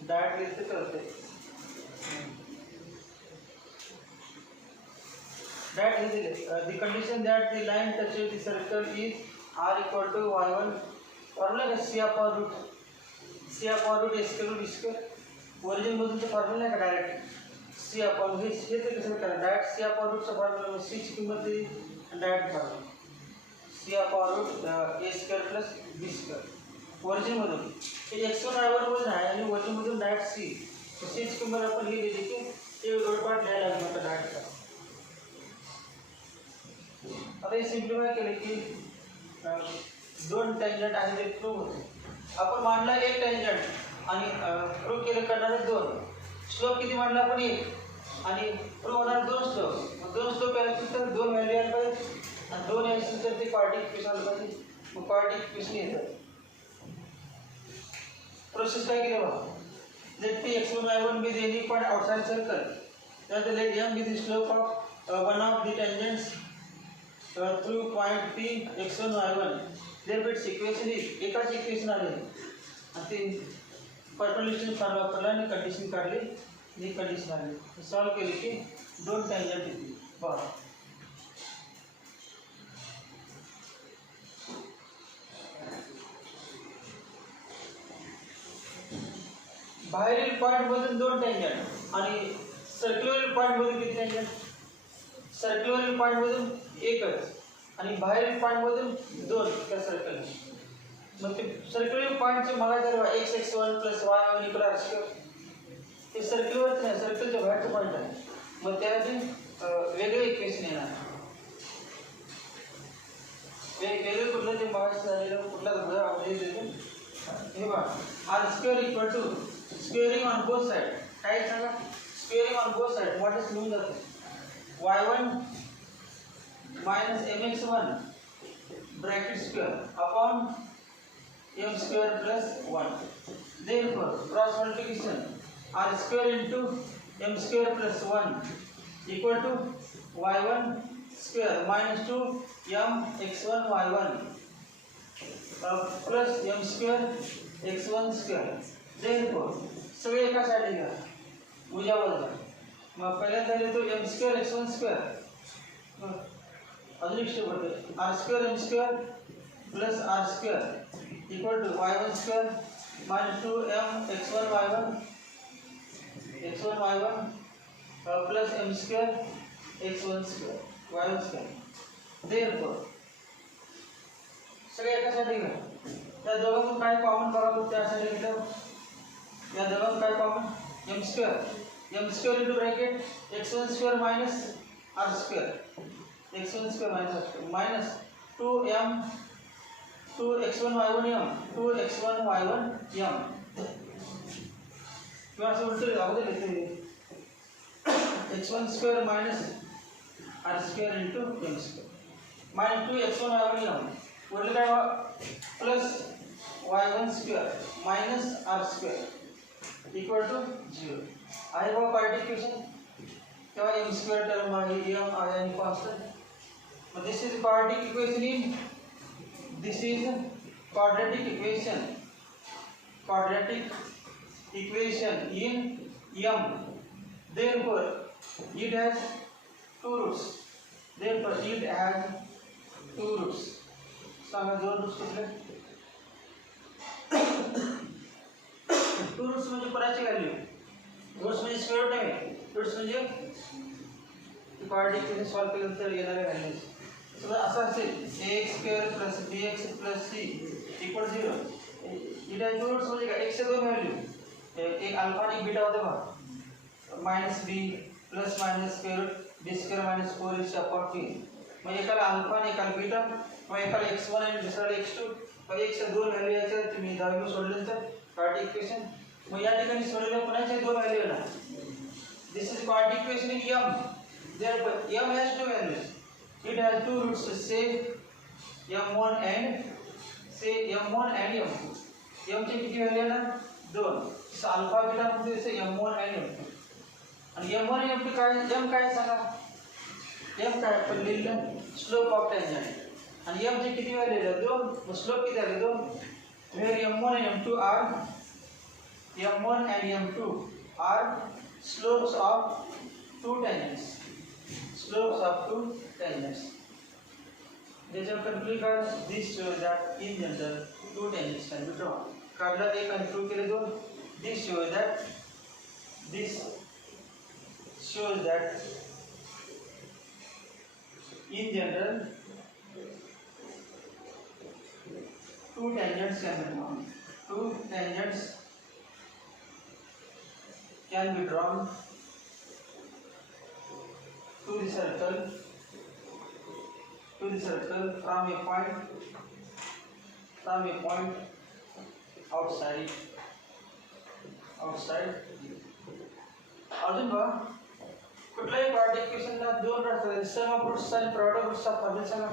डायरेक्ट ते करते डायरेक्ट हे दिले the condition that the line touches the circle is r equal to y1 formula का c upon root s square b square origin मधून फॉर्म्युला आहे का डायरेक्ट c upon हे ते कसं करणार डायरेक्ट c upon root चा फॉर्म्युला c ची किंमत दिली direct formula c upon root a square plus b square origin मधून हे x1 y1 मधून आहे आणि ओरिजिन मधून डायरेक्ट c तर c ची किंमत आपण लिहिली की ते उलट पाठ लिहायला लागेल आता डायरेक्ट आता हे सिम्प्लिफाय केले की दोन टँजंट आहे ते प्रूव्ह होते. आपण मांडला एक टँजंट आणि प्रूव्ह केले करणारे दोन. स्लोप किती मांडला आपण एक आणि प्रूव्ह होणार दोन स्लोप. मग दोन स्लोप यायचे तर दोन व्हॅल्यू यायला पाहिजे आणि दोन यायचे तर ते क्वाड्रॅटिक इक्वेशन आलं पाहिजे. मग क्वाड्रॅटिक इक्वेशन येतं. प्रोसेस काय केलं बघा. Let P x1 y1 be the any point outside circle. Then let M be the slope of one of the tangents through point P x1 y1. Therefore its equation is एकाच इक्वेशन आले आणि ते perpendicular form वापरला आणि कंडिशन काढली. ही कंडिशन आली सॉल्व केली की दोन टँजंट येतील. बघा बाहेरील पॉइंट मधून दोन टँजंट आणि सर्क्युलर पॉइंट मधून किती टँजंट. सर्क्युलर पॉइंट मधून एकच आणि बाहेरील पॉइंट मधून दोन त्या सर्कल. मग ते सर्क्युलर पॉइंटचे मला जर x1 + y1 इक्वल r². ते सर्क्युलरच नाही, सर्कलच्या बाहेरचं पॉइंट आहे. मग त्याचे वेगळे इक्वेशन येणार. वेगळे कुठलं ते बघायचं झालेलं कुठला धडा आवडेल हे बघा. r² = स्क्वेअरिंग ऑन बोथ साइड. काय सांगा squaring on both side modulus लिहून जाते. y1 - mx1 bracket square upon m² + 1. Therefore cross multiplication r² into m² + 1 equal to y1² - 2mx1 y1 plus m² x1². Therefore सगळे एका साइड घ्या उजव्या बाजूला. मग पहिल्यांदा लिहितो m² x1². अजून एक स्टेप होते r² m² plus r² equal to y1² - 2m x1 y1 plus m² x1² y1². Therefore सगळे एका साइड घ्या. त्या दोघांतून काय कॉमन करावं त्या साइड घेतलं. या दोघांतून काय common m² into bracket x1² minus r² x1² minus r² minus 2m 2x1 y1 m 2x1 y1 m. किंवा असं उलट अगोदर लिहिते x1² minus r² into m² minus 2x1 y1 m. उरलं काय plus y1² minus r² equal to 0. आहे बघा क्वाड्रॅटिक तेव्हा m² टर्म आहे m आहे आणि कॉन्स्टंट. मग this is quadratic equation in this is quadratic equation in m. Therefore it has two roots. सांगा दोन रूट्स कुठले. टू रूट्स म्हणजे कोणाची व्हॅल्यू. रूट्स म्हणजे स्क्वेअर रूट नाही. रूट्स म्हणजे क्वाड्रॅटिक इक्वेशन सॉल्व केल्यानंतर येणाऱ्या व्हॅल्यूज. समजा असं असेल ax² + bx + c = 0. It has two roots म्हणजे काय x चे दोन व्हॅल्यू. एक अल्फा आणि एक बीटा होते बघा. -b plus minus square root b² - 4ac/p. मग एकाला अल्फा आणि एकाला बीटा. मग एकाला x1 आणि दुसऱ्याला x2. मग x च्या दोन व्हॅल्यू यायच्या तुम्ही दहावी सोडल्यानंतर क्वाड्रॅटिक इक्वेशन. मग या ठिकाणी सोडलेल्या कोणाच्या दोन व्हॅल्यू येणार. This is quadratic equation in m. Therefore m has two values. It has two roots. Say m1 and m2. m ची किती व्हॅल्यू येणार दोन. अल्फा बीटा म्हणजे से m1 and m2. आणि m1 आणि m2 काय m काय सांगा. m काय आपण लिहिलं स्लोप ऑफ टँजंट. आणि m ची किती व्हॅल्यू आहे दोन. मग स्लोप किती आले दोन. Where m1 and m2 are slopes of two tangents. ज्याच्यावर कंक्लूड करा. This shows that in general two tangents can be drawn. काढला एक आणि प्रूव्ह केले दोन. This shows that in general two tangents can be drawn. To the to the circle from a point outside. अजून बघा कुठल्याही पार्ट इक्वेशनला दोन राहतात. सम ऑफ रूट्स आणि प्रॉडक्ट ऑफ रूट्सचा फॉर्म्युला सांगा.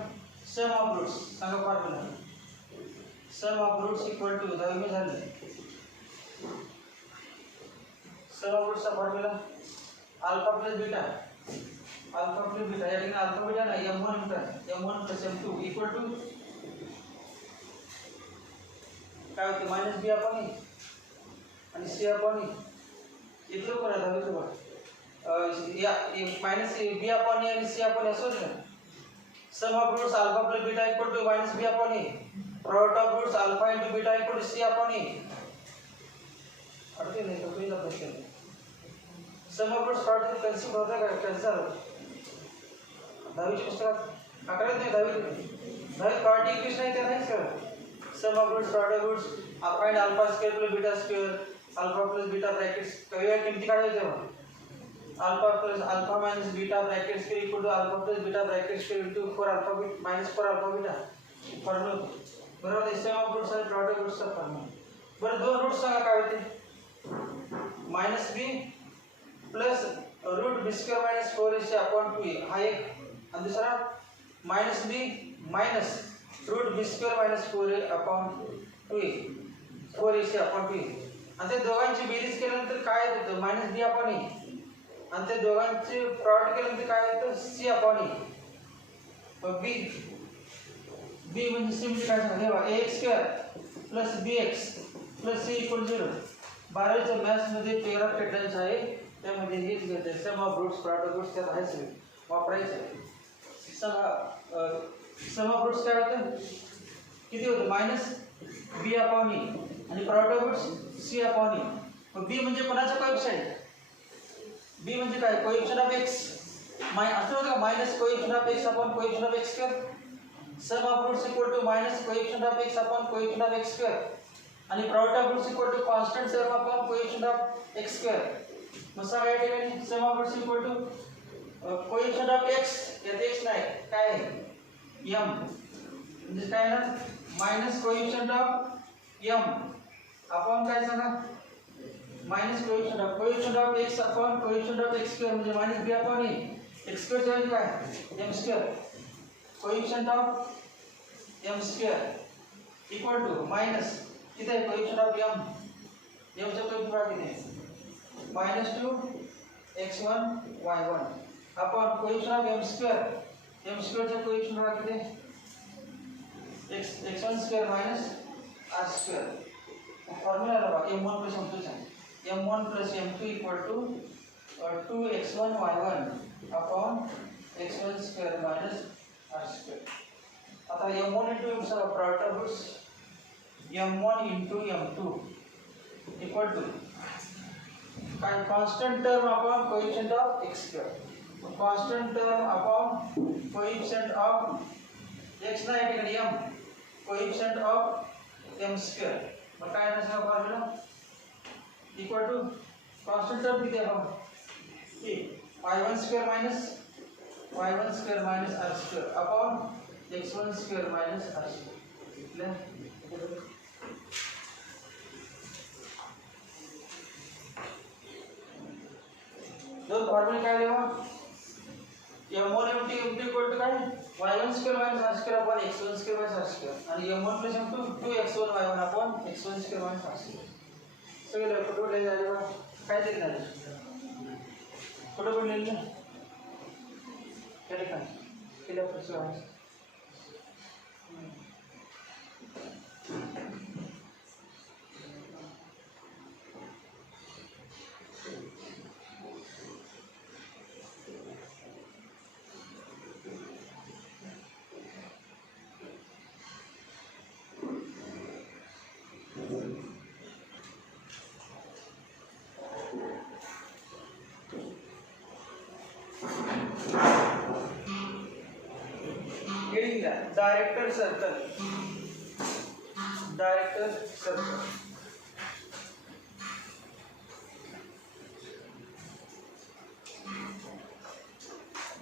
सम ऑफ रूट्स सांगा formula. Sum of roots equal to 10 झाले. सम ऑफ रूट्सचा फॉर्म्युला अल्फा प्लस बीटा या ठिकाणी अल्फा बीटा नाही m1 plus m2 equal to काय होते मायनस बी अपॉन ए आणि सी अपॉन ए. इथलं पण आहे या मायनस बी अपॉन ए आणि सी अपॉन ए असं होतं. Sum of roots alpha plus beta equal to minus b upon a. Product of roots alpha into beta equal to c upon a. अडते नाही तो पहिला प्रश्न. Sum of roots product concept होता का कसं झालं 10वीच्या पुस्तकात 11वीत नाही 10वीत पार्ट इक्वेशन आहे ते नाही sir. Sum of roots product roots find alpha square plus beta square alpha plus beta brackets काही किमती काढायच्या तेव्हा alpha minus beta brackets square equal to alpha plus beta brackets square into 4 alpha minus 4 alpha beta formula बरोबर. Sum of roots आणि product रूट्सचा formula. बरं दोन रूट्स सांगा काय होते minus B plus root B square minus 4ac upon 2a हा एक आणि दुसरा minus B minus root B square minus 4a upon 2a 4ac upon 2a. आणि ते दोघांची बेरीज केल्यानंतर काय होतं मायनस बी अपॉन ए आणि ते दोघांचे प्रॉडक्ट केल्यानंतर काय होतं सी अपॉन ए. मग बी म्हणजे सिम्पली काय सांगा हे ax square plus bx plus c equal 0. 12वीच्या मॅथ्समध्ये पेअर ऑफ पेटर्न्स आहे त्यामध्ये हेच घेते sum of roots product roots त्यात आहेच वापरायचं. सम ऑफ रूट्स काय होतं किती होतं मायनस बी अपॉन ए आणि product of roots C upon ए. मग बी म्हणजे कोणाचा कोएफिशिएंट बी म्हणजे काय कोएफिशिएंट ऑफ एक्स असं होतं का minus coefficient of x upon coefficient of x square. Sum of roots equal to minus coefficient of x upon coefficient of x square आणि product of roots equal to constant term upon coefficient of x square. मग सगळ्या या ठिकाणी sum of roots equal to coefficient of x यात x नाही काय आहे m म्हणजे काय ना minus coefficient of m upon काय सांगा minus coefficient of x upon coefficient of x square म्हणजे minus b upon a x square म्हणजे काय m square coefficient of m square equal to minus किती आहे कोएफिशिएंट ऑफ m चा coefficient किती आहे -2 x1 y1 upon coefficient of m square चा coefficient किती आहे x1 square minus r square. Formula लगा m1 प्लस m2 सांग m1 plus m2 equal to 2x1 y1 upon x1 square minus r square. आता m1 into m product of roots m1 into m2 equal to काय constant term upon coefficient of x square. Constant term upon coefficient of x ना या ठिकाणी m coefficient of m square. मग काय नसणार formula equal to constant term किती आहे y1 square minus r square upon x1 square minus r square. दोन फॉर्म्युले काय लिहा m1 m2 इक्वल टू काय y1 square minus r square upon x1 square minus r square आणि m1 plus m2 2x1 y1 upon x1 square minus r square. सगळे फोटो लिहिले झाले बघा काय तरी झाले फोटो पण लिहिले काय काय केल्या पुढचं director circle director circle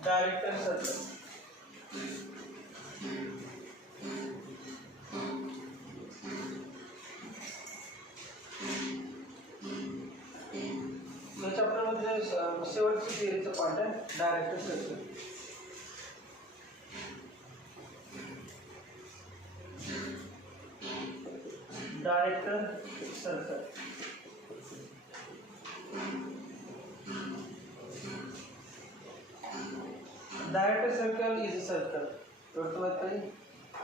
director circle शेवटचं थिअरीचं पॉईंट आहे director circle. Director circle. Director circle is a circle. Total काय?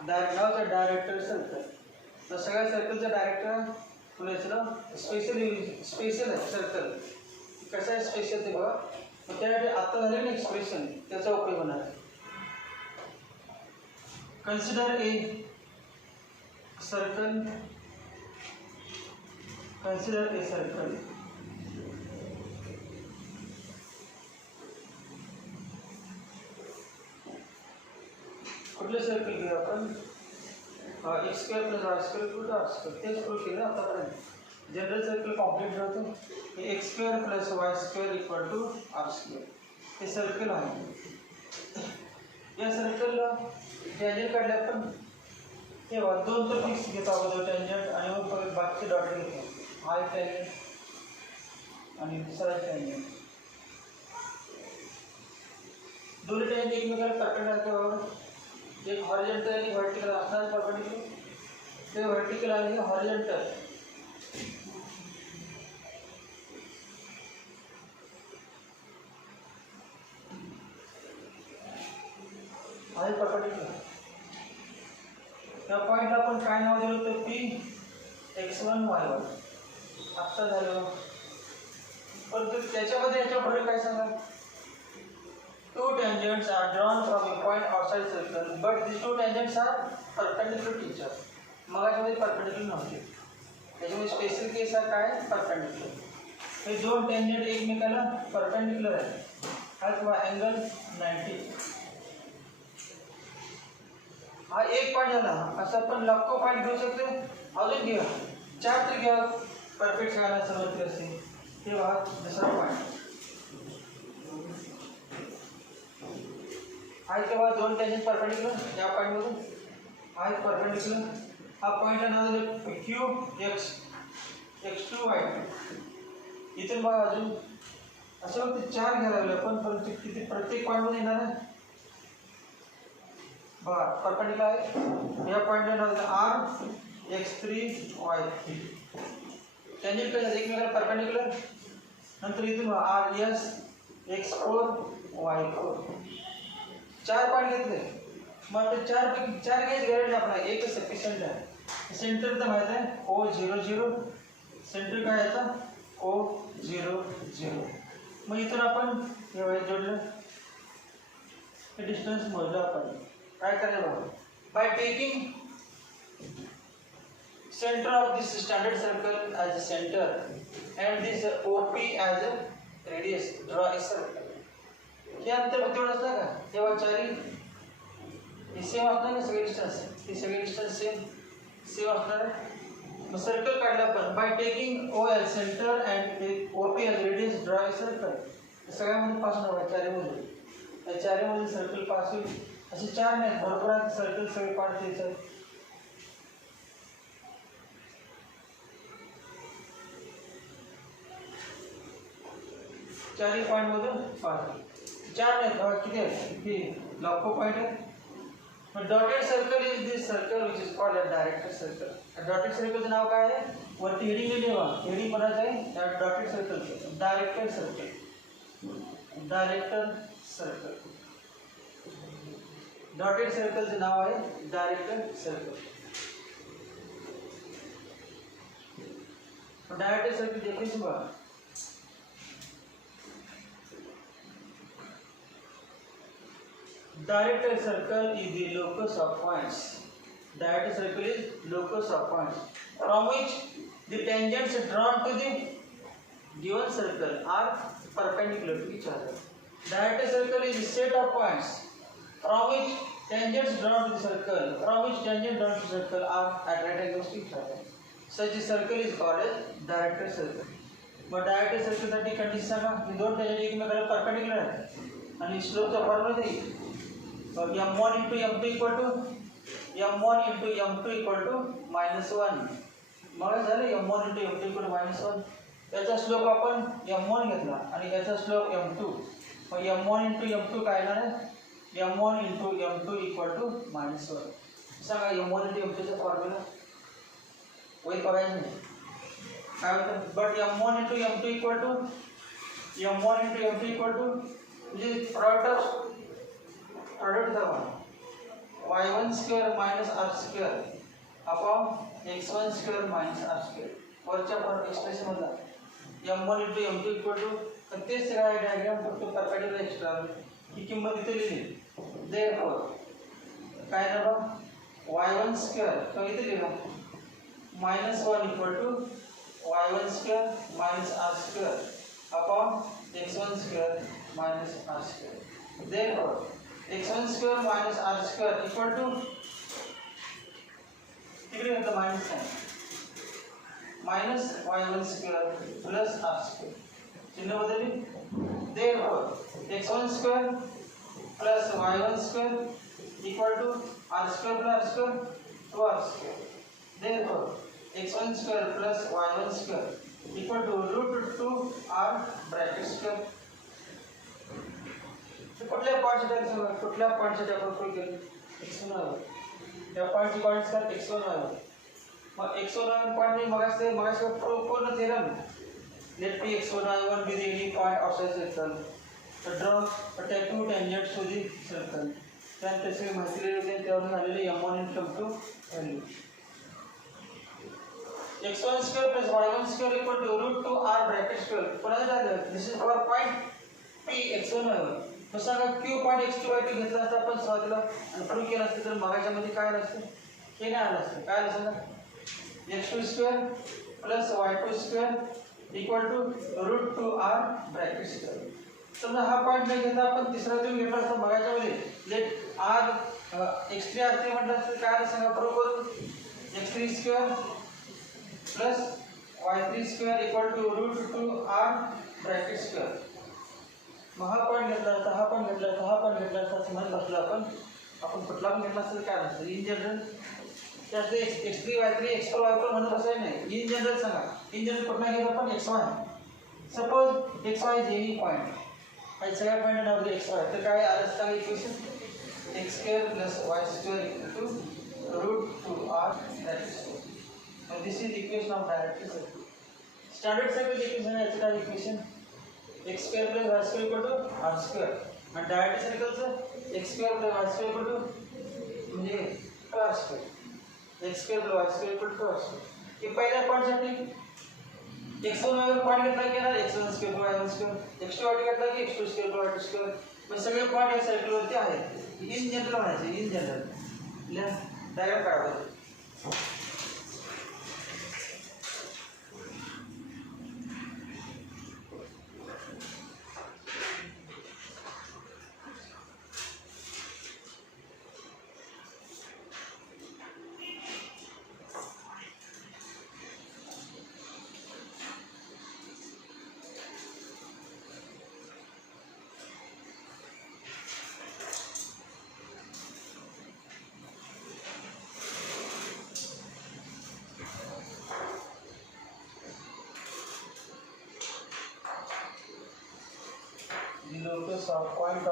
नाव द डायरेक्टर सर्कल. तर सगळ्या सर्कलचा डायरेक्टर तुला स्पेशल आहे सर्कल. कसं आहे स्पेशल ते बघा. मग त्यासाठी आता झाले ना एक्सप्रेशन त्याचा उपयोग होणार आहे. Consider a circle. Consider a circle. कुठले सर्कल घेऊ आपण? X square plus r square equal to r square. तेच प्रूव्ह केलं आतापर्यंत. जनरल सर्कल कॉम्प्लीट होतो. हे x square plus y square equal to r square हे सर्कल आहे. या सर्कलला टँजंट काढले आपण. हे बघा दोन तर फिक्स घेतो अगोदर टँजंट आणि मग परत बाकीचे डॉट घेतो. हा एक टँजंट आणि दुसरा टँजंट. दोन्ही टँजंट एकमेकाला परपेंडिक्युलर बरोबर. एक हॉरिझॉन्टल आणि व्हर्टिकल असणार परपेंडिक्युलर. ते व्हर्टिकल आणि हॉरिझॉन्टल. आहे परपेंडिक्युलर. त्या पॉईंटला आपण काय नाव दिलं तर पी x1 y1. आत्ता झालं. पण त्याच्यामध्ये याच्या पुढे काय सांगा? Two tangents are drawn from a point outside circle, but these two tangents are perpendicular to each other. मगाच्यामध्ये परपेंडिक्युलर नव्हते. त्याच्यामध्ये स्पेशल केस आहे काय? परपेंडिक्युलर. हे दोन टँजंट एकमेकाला परपेंडिक्युलर आहे. हा किंवा अँगल 90. हा एक पॉईंट झाला. असं आपण लाखो पॉईंट घेऊ शकतो. अजून घ्या 4 तर घ्या परफेक्ट सगळ्यांना समजते असे. हे बघा दुसरा पॉईंट आहे तेव्हा दोन टँजंट परपेंडिक्युलर या पॉईंटमधून आहे परपेंडिक्युलर. हा पॉईंटला नाव दिलं क्यू एक्स x2 y2. इथून बघा अजून असं फक्त 4 घ्यायला लागले आपण. परंतु किती प्रत्येक पॉईंटमध्ये येणार आहे बघा परपेंडिक्युलर आहे. या पॉईंटला नाव दिलं r x3 y3. टँजंट काय झालं एकमेकाला परपेंडिक्युलर. नंतर इथून r s x4 y4. 4 पॉईंट घेतले. मग आता 4 पैकी 4 घ्यायची गरज आपल्याला. एकच सफिशियंट आहे. सेंटर तर माहिती आहे O00. सेंटर काय याचा O00. मग इथून आपण हे जोडलं. हे डिस्टन्स मोजलं आपण. काय करायचं बघा. By taking centre of this standard circle as a centre and this OP as a radius draw a circle. हे अंतर तेवढं असतं का? तेव्हा चारी हे सेम असणार ना सगळे डिस्टन्स. हे सगळे डिस्टन्स सेम असणार आहे. मग सर्कल काढलं आपण. By taking O as centre and OP as radius draw a circle. सगळ्यामध्ये पास होणार चारीमध्ये. या चारीमध्ये सर्कल पास होईल. असे 4 नाहीत भरपूर आहेत सर्कल सगळे पास द्यायचं. चारही पॉईंट मधून पास. 4 नाहीत बघा किती आहेत. हे लाखो पॉईंट आहेत. Dotted circle is this circle which is called a director circle. Dotted सर्कलचं नाव काय आहे? वरती हेडिंग लिहिले बघा. हेडिंग कोणाचं आहे? त्या डॉटेड सर्कलचं. Director circle. Director circle. Dotted सर्कलचं नाव आहे director circle. Director circle definition बघा. Director circle is the locus of points. Director circle is locus of points from which the tangents drawn to the given circle are perpendicular to each other. Director circle is a set of points from which tangents drawn to the circle are at right angles to each other. Such a circle is called as director circle. मग डायरेक्टर सर्कलसाठी कंडिशन सांगा. हे दोन टँजंट एकमेकाला परपेंडिक्युलर आहेत आणि स्लोपचा फॉर्म्युला देईल. m1 into m2 equal to -1. मग झालं m1 into m2 equal to -1. त्याचा स्लोप आपण m1 घेतला आणि याचा स्लोप m2. मग m1 × m2 काय येणार आहे? m1 × m2 = -1. सांगा m1 × m2 चा फॉर्म्युला वही करायचं नाही काय होतं. बट m1 × m2 म्हणजे प्रोडक्ट दावा y1² - r² अपॉन x1² - r². वरच्या एक्सप्रेशन मधला m1 × m2 तर तेच आहे डायग्राम फक्त परपेंडिकुलर एक्स्ट्रा ही किंमत इथे लिहिली. देयरफॉर काय ना y1² तो इथे लिहिला -1 = y1² - r² upon x1² - r². Therefore x1² - r² equal to इकडे येतं minus sign -y1² plus r². चिन्ह बदलली. Therefore x1² plus y1² equal to r² plus r², 2r². Therefore x1² plus y1² equal to √2r bracket square. कुठल्या पॉईंटसाठी आपण काय केलं x1 y1 या पॉईंटची पॉईंट्स कर x1 y1. मग x1 y1 पॉईंट मगाशी पूर्ण theorem let p x1 y1 be the any point of such circle. So draw a two tangents to the circle. then त्याची माहिती दिली होती त्यावरून आलेली m1 × m2 value. x1² plus y1² equal to √2r bracket square. पुन्हा झालं this is our point p x1 y1. मग सांगा q पॉइंट x2 y2 घेतला असता आपण सुरुवातीला आणि प्रूव्ह केला असतं तर मगाच्या मध्ये काय आलं असतं? हे नाही आलं असतं. काय आलं सांगा x2² plus y2² equal to √2r bracket square. समजा हा पॉइंट नाही घेतला आपण तिसरा देऊन घेतला असता मगाच्या मध्ये लेट r x3 r3 म्हटलं असतं काय आलं सांगा प्रूव्ह करून x3² plus y3² equal to √2r bracket square. मग हा पॉइंट घेतला असता हा पण घेतला असता असं म्हणत बसलो आपण कुठला पण घेतला असेल काय नसतं इन जनरल त्यातले x3 y3 x4 y4 म्हणत बसायचं नाही. In general Sanga in general कुठला घेतो आपण xy. Suppose xy is any point आणि सगळ्या पॉइंट नाव xy तर काय आलं असतं equation x² plus y² equal to √2r bracket square. And this is equation of directed circle. Standard circle equation is the equation x² plus y² equal to r². And directed circle से x² plus y² equal to म्हणजे 2r². x² plus y² equal to 2r². ये पहिल्या पॉइंट साठी x1 y1 point घेतला की ना x1² plus y1², x2 y2 घेतला की x2² plus y2². मग सगळे पॉइंट या सर्कल वरती आहेत. इन जनरल म्हणायचे इन जनरल ले डायग्राम काढा. The locus of point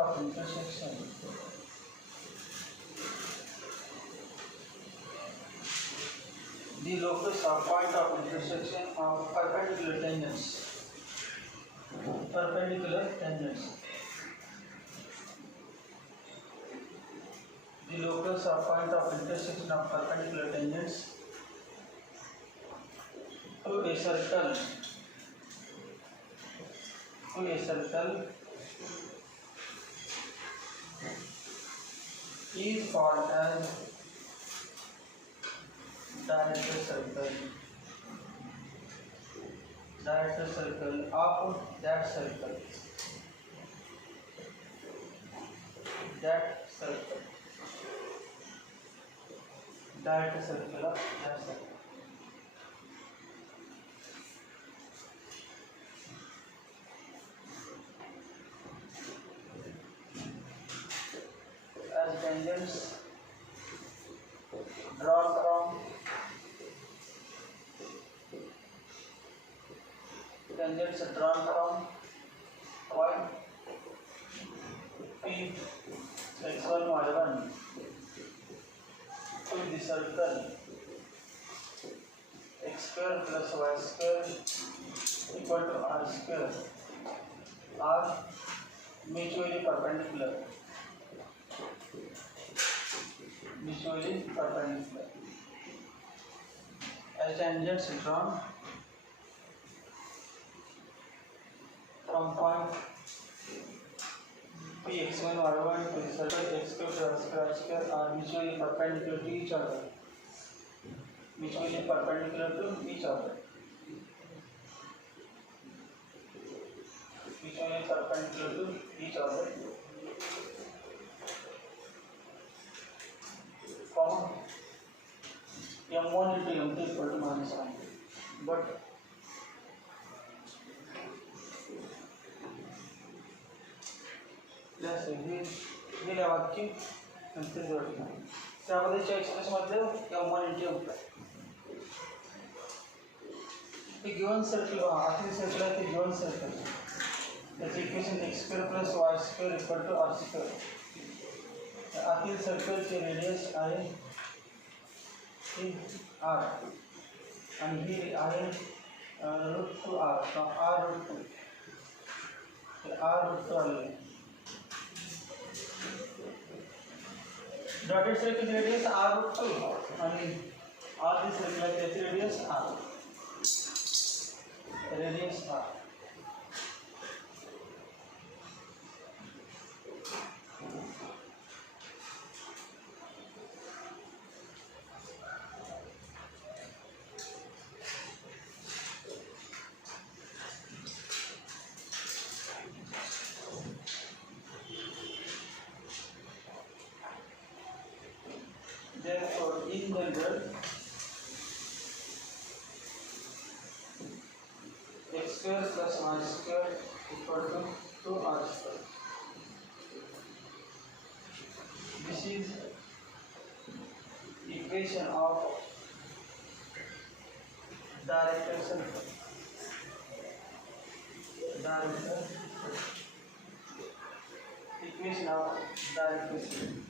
of intersection of perpendicular tangents. The locus of point of intersection of perpendicular tangents to a circle is called as directed circle of that circle. Directed circle of that circle. As tangents drawn from tangents are drawn from point P x1 y1 to the circle x square plus y square equal to r square are mutually perpendicular. As tangents drawn from point P x1 y1 to the circle x square plus y square are mutually perpendicular to each other. Mutually perpendicular to each other. Mutually perpendicular to each other. Comma m1 into m2 equal to -1. But let's say हे वाक्य नंतर जोडलं त्यामध्ये express मधलं m1 into m2 हे given circle आखरी circle आहे ते गिवन सर्कल त्याचे equation x square plus y square equal to r square आखिर सर्कलचे रेडियस आहे r आणि ही आहे √2r from r √2 आले डॉटेड सर्कल रेडियस r√2 आणि आधी सर्कल त्याचे radius r Therefore, in general, x square plus y square equal to 2r square. This is equation of direct circle. Equation of direct circle.